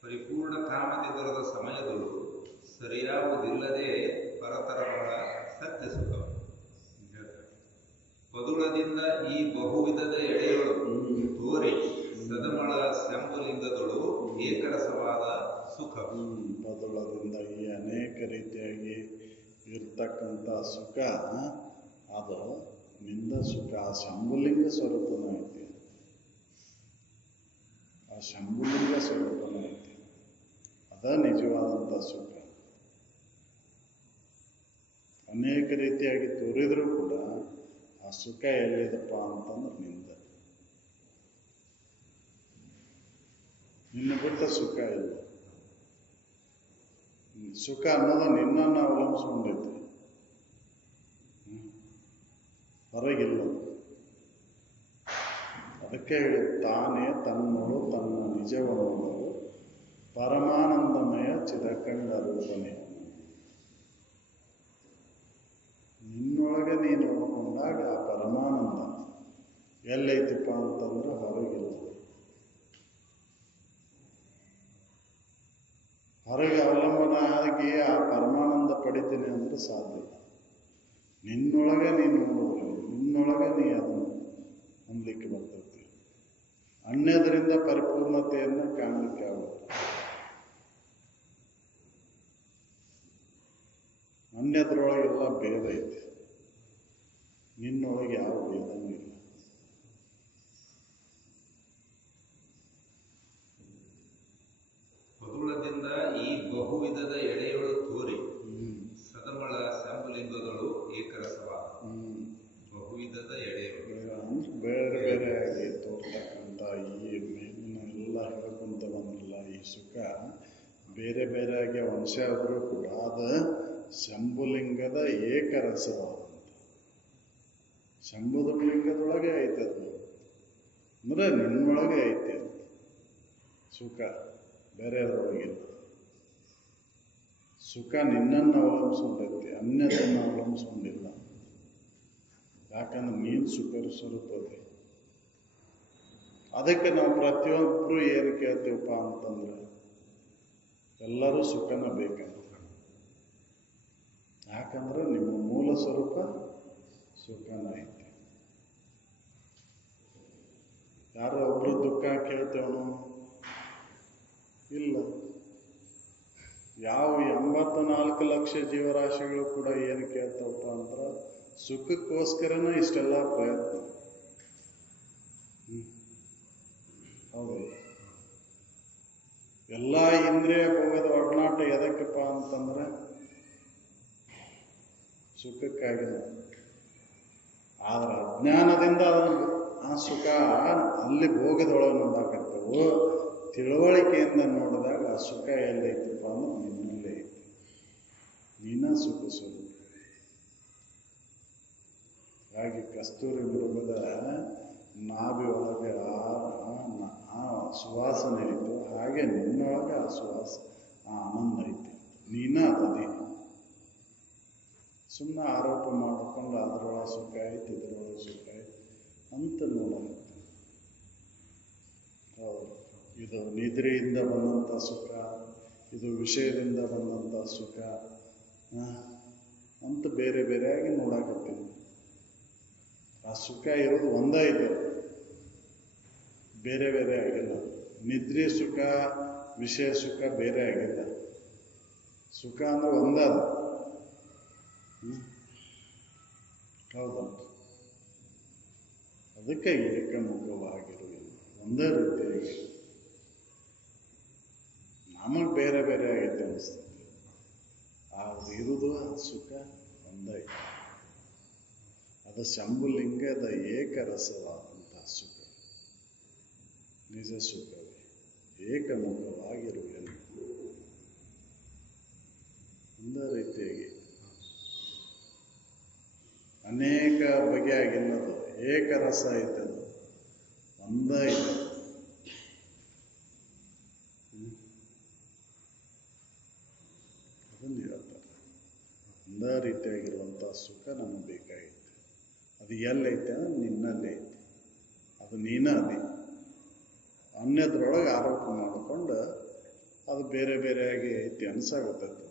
ಪರಿಪೂರ್ಣ ಕಾಮತೆ ದೊರೆದ ಸಮಯದಳು ಸರಿಯಾಗುವುದಿಲ್ಲದೆ ಪರತರವಹ ಸತ್ಯ ಸುಖ. ಪದುಳದಿಂದ ಈ ಬಹುವಿಧದ ಎಡೆಯೊಳು ತೋರಿ ಸದಮಳ ಸ್ಯಂಬಲಿಂಗದೊಳು ಏಕರಸವಾದ ಸುಖ. ಪದುಳದಿಂದ ಈ ಅನೇಕ ರೀತಿಯಾಗಿ ಇರ್ತಕ್ಕಂಥ ಸುಖ, ಅದು ನಿಂದ ಸುಖ. ಆ ಶಂಭುಲಿಂಗ ಸ್ವರೂಪನ ಐತಿ. ಆ ಶಂಭುಲಿಂಗ ಸ್ವರೂಪನ ಐತಿ. ಅದ ನಿಜವಾದಂಥ ಸುಖ. ಅನೇಕ ರೀತಿಯಾಗಿ ತೋರಿದ್ರು ಕೂಡ ಆ ಸುಖ ಎಲ್ಲಿದಪ್ಪ ಅಂತಂದ್ರೆ ನಿನ್ನ ಬಿಟ್ಟ ಸುಖ ಇಲ್ಲ. ಸುಖ ಅನ್ನೋದು ನಿನ್ನನ್ನು ಅವಲಂಬಿಸ್ಕೊಂಡೈತಿ, ಹೊರಗಿಲ್ಲ. ಅದಕ್ಕೆ ಹೇಳಿ, ತಾನೇ ತನ್ನೋಳು ತನ್ನ ನಿಜವನ್ನು ಪರಮಾನಂದಮಯ ಚಿದಖಂಡ ರೂಪನೇ. ನಿನ್ನೊಳಗೆ ನೀನು ನೋಡಿಕೊಂಡಾಗ ಆ ಪರಮಾನಂದ ಎಲ್ಲೈತಿಪ್ಪ ಅಂತಂದ್ರೆ ಹೊರಗಿಲ್ಲ. ಹೊರಗೆ ಅವಲಂಬನ ಆಗಿ ಆ ಪರಮಾನಂದ ಪಡಿತೀನಿ ಅಂದ್ರೆ ಸಾಧ್ಯ. ನಿನ್ನೊಳಗೆ ನೀನು ನೋಡೋದು, ನಿನ್ನೊಳಗೆ ನೀ ಅದನ್ನು ಹೊಂದಲಿಕ್ಕೆ ಬರ್ತೈತಿ. ಅನ್ಯದರಿಂದ ಪರಿಪೂರ್ಣತೆಯನ್ನು ಕಾಣಲಿಕ್ಕೆ ಆಗುತ್ತೆ. ಅನ್ಯದ್ರೊಳಗೆಲ್ಲ ಭೇದ ಐತಿ, ನಿನ್ನೊಳಗೆ ಯಾವ ಭೇದನೂ ಇಲ್ಲ. ಪದುಳದಿಂದ ಈ ಬಹುವಿಧದ ಎಳೆಯೊಳು ತೋರಿ ಸದಮಳ ಸ್ಯಾಂಬುಲಿಂಗಗಳು ಏಕರಸವಾದ. ಬಹುವಿಧದ ಎಳೆಯೊಳು ಅಂದ್ರೆ ಬೇರೆ ಬೇರೆ ಆಗಿ ತೋರ್ತಕ್ಕಂಥ ಈ ಮೇಲಿನ ಎಲ್ಲ ಹೇಳ್ಕೊಂತ ಬಂದ್ರಲ್ಲ, ಈ ಸುಖ ಬೇರೆ ಬೇರೆಯಾಗಿ ವಂಶ ಆದರೂ ಕೂಡ ಅದು ಶಂಭುಲಿಂಗದ ಏಕರಸವಾದಂತ. ಶಂಭುಲಿಂಗದೊಳಗೆ ಐತೆ ಅದು, ಅಂದ್ರೆ ನಿನ್ನೊಳಗೆ ಐತೆ ಅಂತ ಸುಖ, ಬೇರೆಯದ್ರೊಳಗಿಲ್ಲ. ಸುಖ ನಿನ್ನನ್ನು ಅವಲಂಬಿಸ್ಕೊಂಡೈತಿ, ಅನ್ಯದನ್ನು ಅವಲಂಬಿಸ್ಕೊಂಡಿಲ್ಲ. ಯಾಕಂದ್ರೆ ನೀನು ಸುಖ ಸ್ವರೂಪದೆ. ಅದಕ್ಕೆ ನಾವು ಪ್ರತಿಯೊಬ್ಬರು ಏನು ಕೇಳ್ತೀವಪ್ಪ ಅಂತಂದ್ರೆ ಎಲ್ಲರೂ ಸುಖನ ಬೇಕಂತ. ಯಾಕಂದ್ರೆ ನಿಮ್ಮ ಮೂಲ ಸ್ವರೂಪ ಸುಖನ ಐತಿ. ಯಾರೋ ಒಬ್ರು ದುಃಖ ಕೇಳ್ತೇವನು ಇಲ್ಲ. ಯಾವ 84 ಲಕ್ಷ ಜೀವರಾಶಿಗಳು ಕೂಡ ಏನು ಕೇಳ್ತಾವಪ್ಪ ಅಂದ್ರೆ ಸುಖಕ್ಕೋಸ್ಕರನೇ ಇಷ್ಟೆಲ್ಲ ಪ್ರಯತ್ನ. ಹೌದು, ಎಲ್ಲ ಇಂದ್ರಿಯ ಭೋಗದ ಒಡನಾಟ ಎದಕ್ಕಪ್ಪ ಅಂತಂದ್ರೆ ಸುಖಕ್ಕಾಗಿ. ಆದ್ರೆ ಅಜ್ಞಾನದಿಂದ ಆ ಸುಖ ಅಲ್ಲಿ ಭೋಗದೊಳಗೆ ನೋಡಾಕತ್ತೇವು. ತಿಳುವಳಿಕೆಯಿಂದ ನೋಡಿದಾಗ ಆ ಸುಖ ಎಲ್ಲೈತಪ್ಪ ಅಂದ್ರೆ ನಿನ್ನಲ್ಲೇ ಐತಿ. ನೀನ ಸುಖ ಸ್ವರೂಪ. ಹಾಗೆ ಕಸ್ತೂರಿ ಮೃಗದ ನಾಭಿ ಒಳಗೆ ಆ ಸುವಾಸನೆ ಐತು, ಹಾಗೆ ನಿನ್ನೊಳಗೆ ಆ ಸುವಾಸ, ಆ ಆನಂದ ಐತಿ. ನೀನ ಅದೇ. ಸುಮ್ಮನೆ ಆರೋಪ ಮಾಡಿಕೊಂಡು ಅದ್ರೊಳಗೆ ಸುಖ ಐತಿ, ಇದ್ರೊಳಗೆ ಸುಖ ಐತಿ ಅಂತ ನೋಡೋದು. ಹೌದು, ಇದು ನಿದ್ರೆಯಿಂದ ಬಂದಂಥ ಸುಖ, ಇದು ವಿಷಯದಿಂದ ಬಂದಂಥ ಸುಖ ಅಂತ ಬೇರೆ ಬೇರೆಯಾಗಿ ನೋಡಾಕತ್ತೀವಿ. ಆ ಸುಖ ಇರೋದು ಒಂದೇ ಇದೆ, ಬೇರೆ ಬೇರೆ ಆಗಿಲ್ಲ. ನಿದ್ರೆ ಸುಖ, ವಿಷಯ ಸುಖ ಬೇರೆ ಆಗಿಲ್ಲ. ಸುಖ ಅಂದ್ರೆ ಒಂದೇ ಅದು. ಹೌದಂತ. ಅದಕ್ಕೆ ಏಕಮುಖವಾಗಿರುವುದು ಒಂದೇ ರೀತಿಯಾಗಿ. ನಮಗೆ ಬೇರೆ ಬೇರೆ ಆಗೈತೆ ಅನಿಸ್ತದೆ, ಆದ್ರೆ ಇರುವುದು ಸುಖ ಒಂದೇ. ಅದು ಶಂಭುಲಿಂಗದ ಏಕರಸವಾದಂತಹ ಸುಖ, ನಿಜ ಸುಖವೇ ಏಕಮುಖವಾಗಿರುವೆನು. ಒಂದೇ ರೀತಿಯಾಗಿ ಅನೇಕ ಬಗೆಯಾಗಿಲ್ಲದು, ಏಕರಸ ಐತೆ, ಅದು ಒಂದೇ ಇದೆ. ಅದನ್ನು ಹೇಳ್ತಾರೆ, ಒಂದೇ ರೀತಿಯಾಗಿರುವಂಥ ಸುಖ ನಮಗೆ ಬೇಕಾಗಿತ್ತು. ಅದು ಎಲ್ಲೈತೆ ಅಂದ್ರೆ ನಿನ್ನಲ್ಲೇ ಐತಿ, ಅದು ನೀನ ಅದೇ. ಅನ್ಯದ್ರೊಳಗೆ ಆರೋಪ ಮಾಡಿಕೊಂಡು ಅದು ಬೇರೆ ಬೇರೆಯಾಗಿ ಐತಿ ಅನ್ಸಾಗುತ್ತೈತೆ.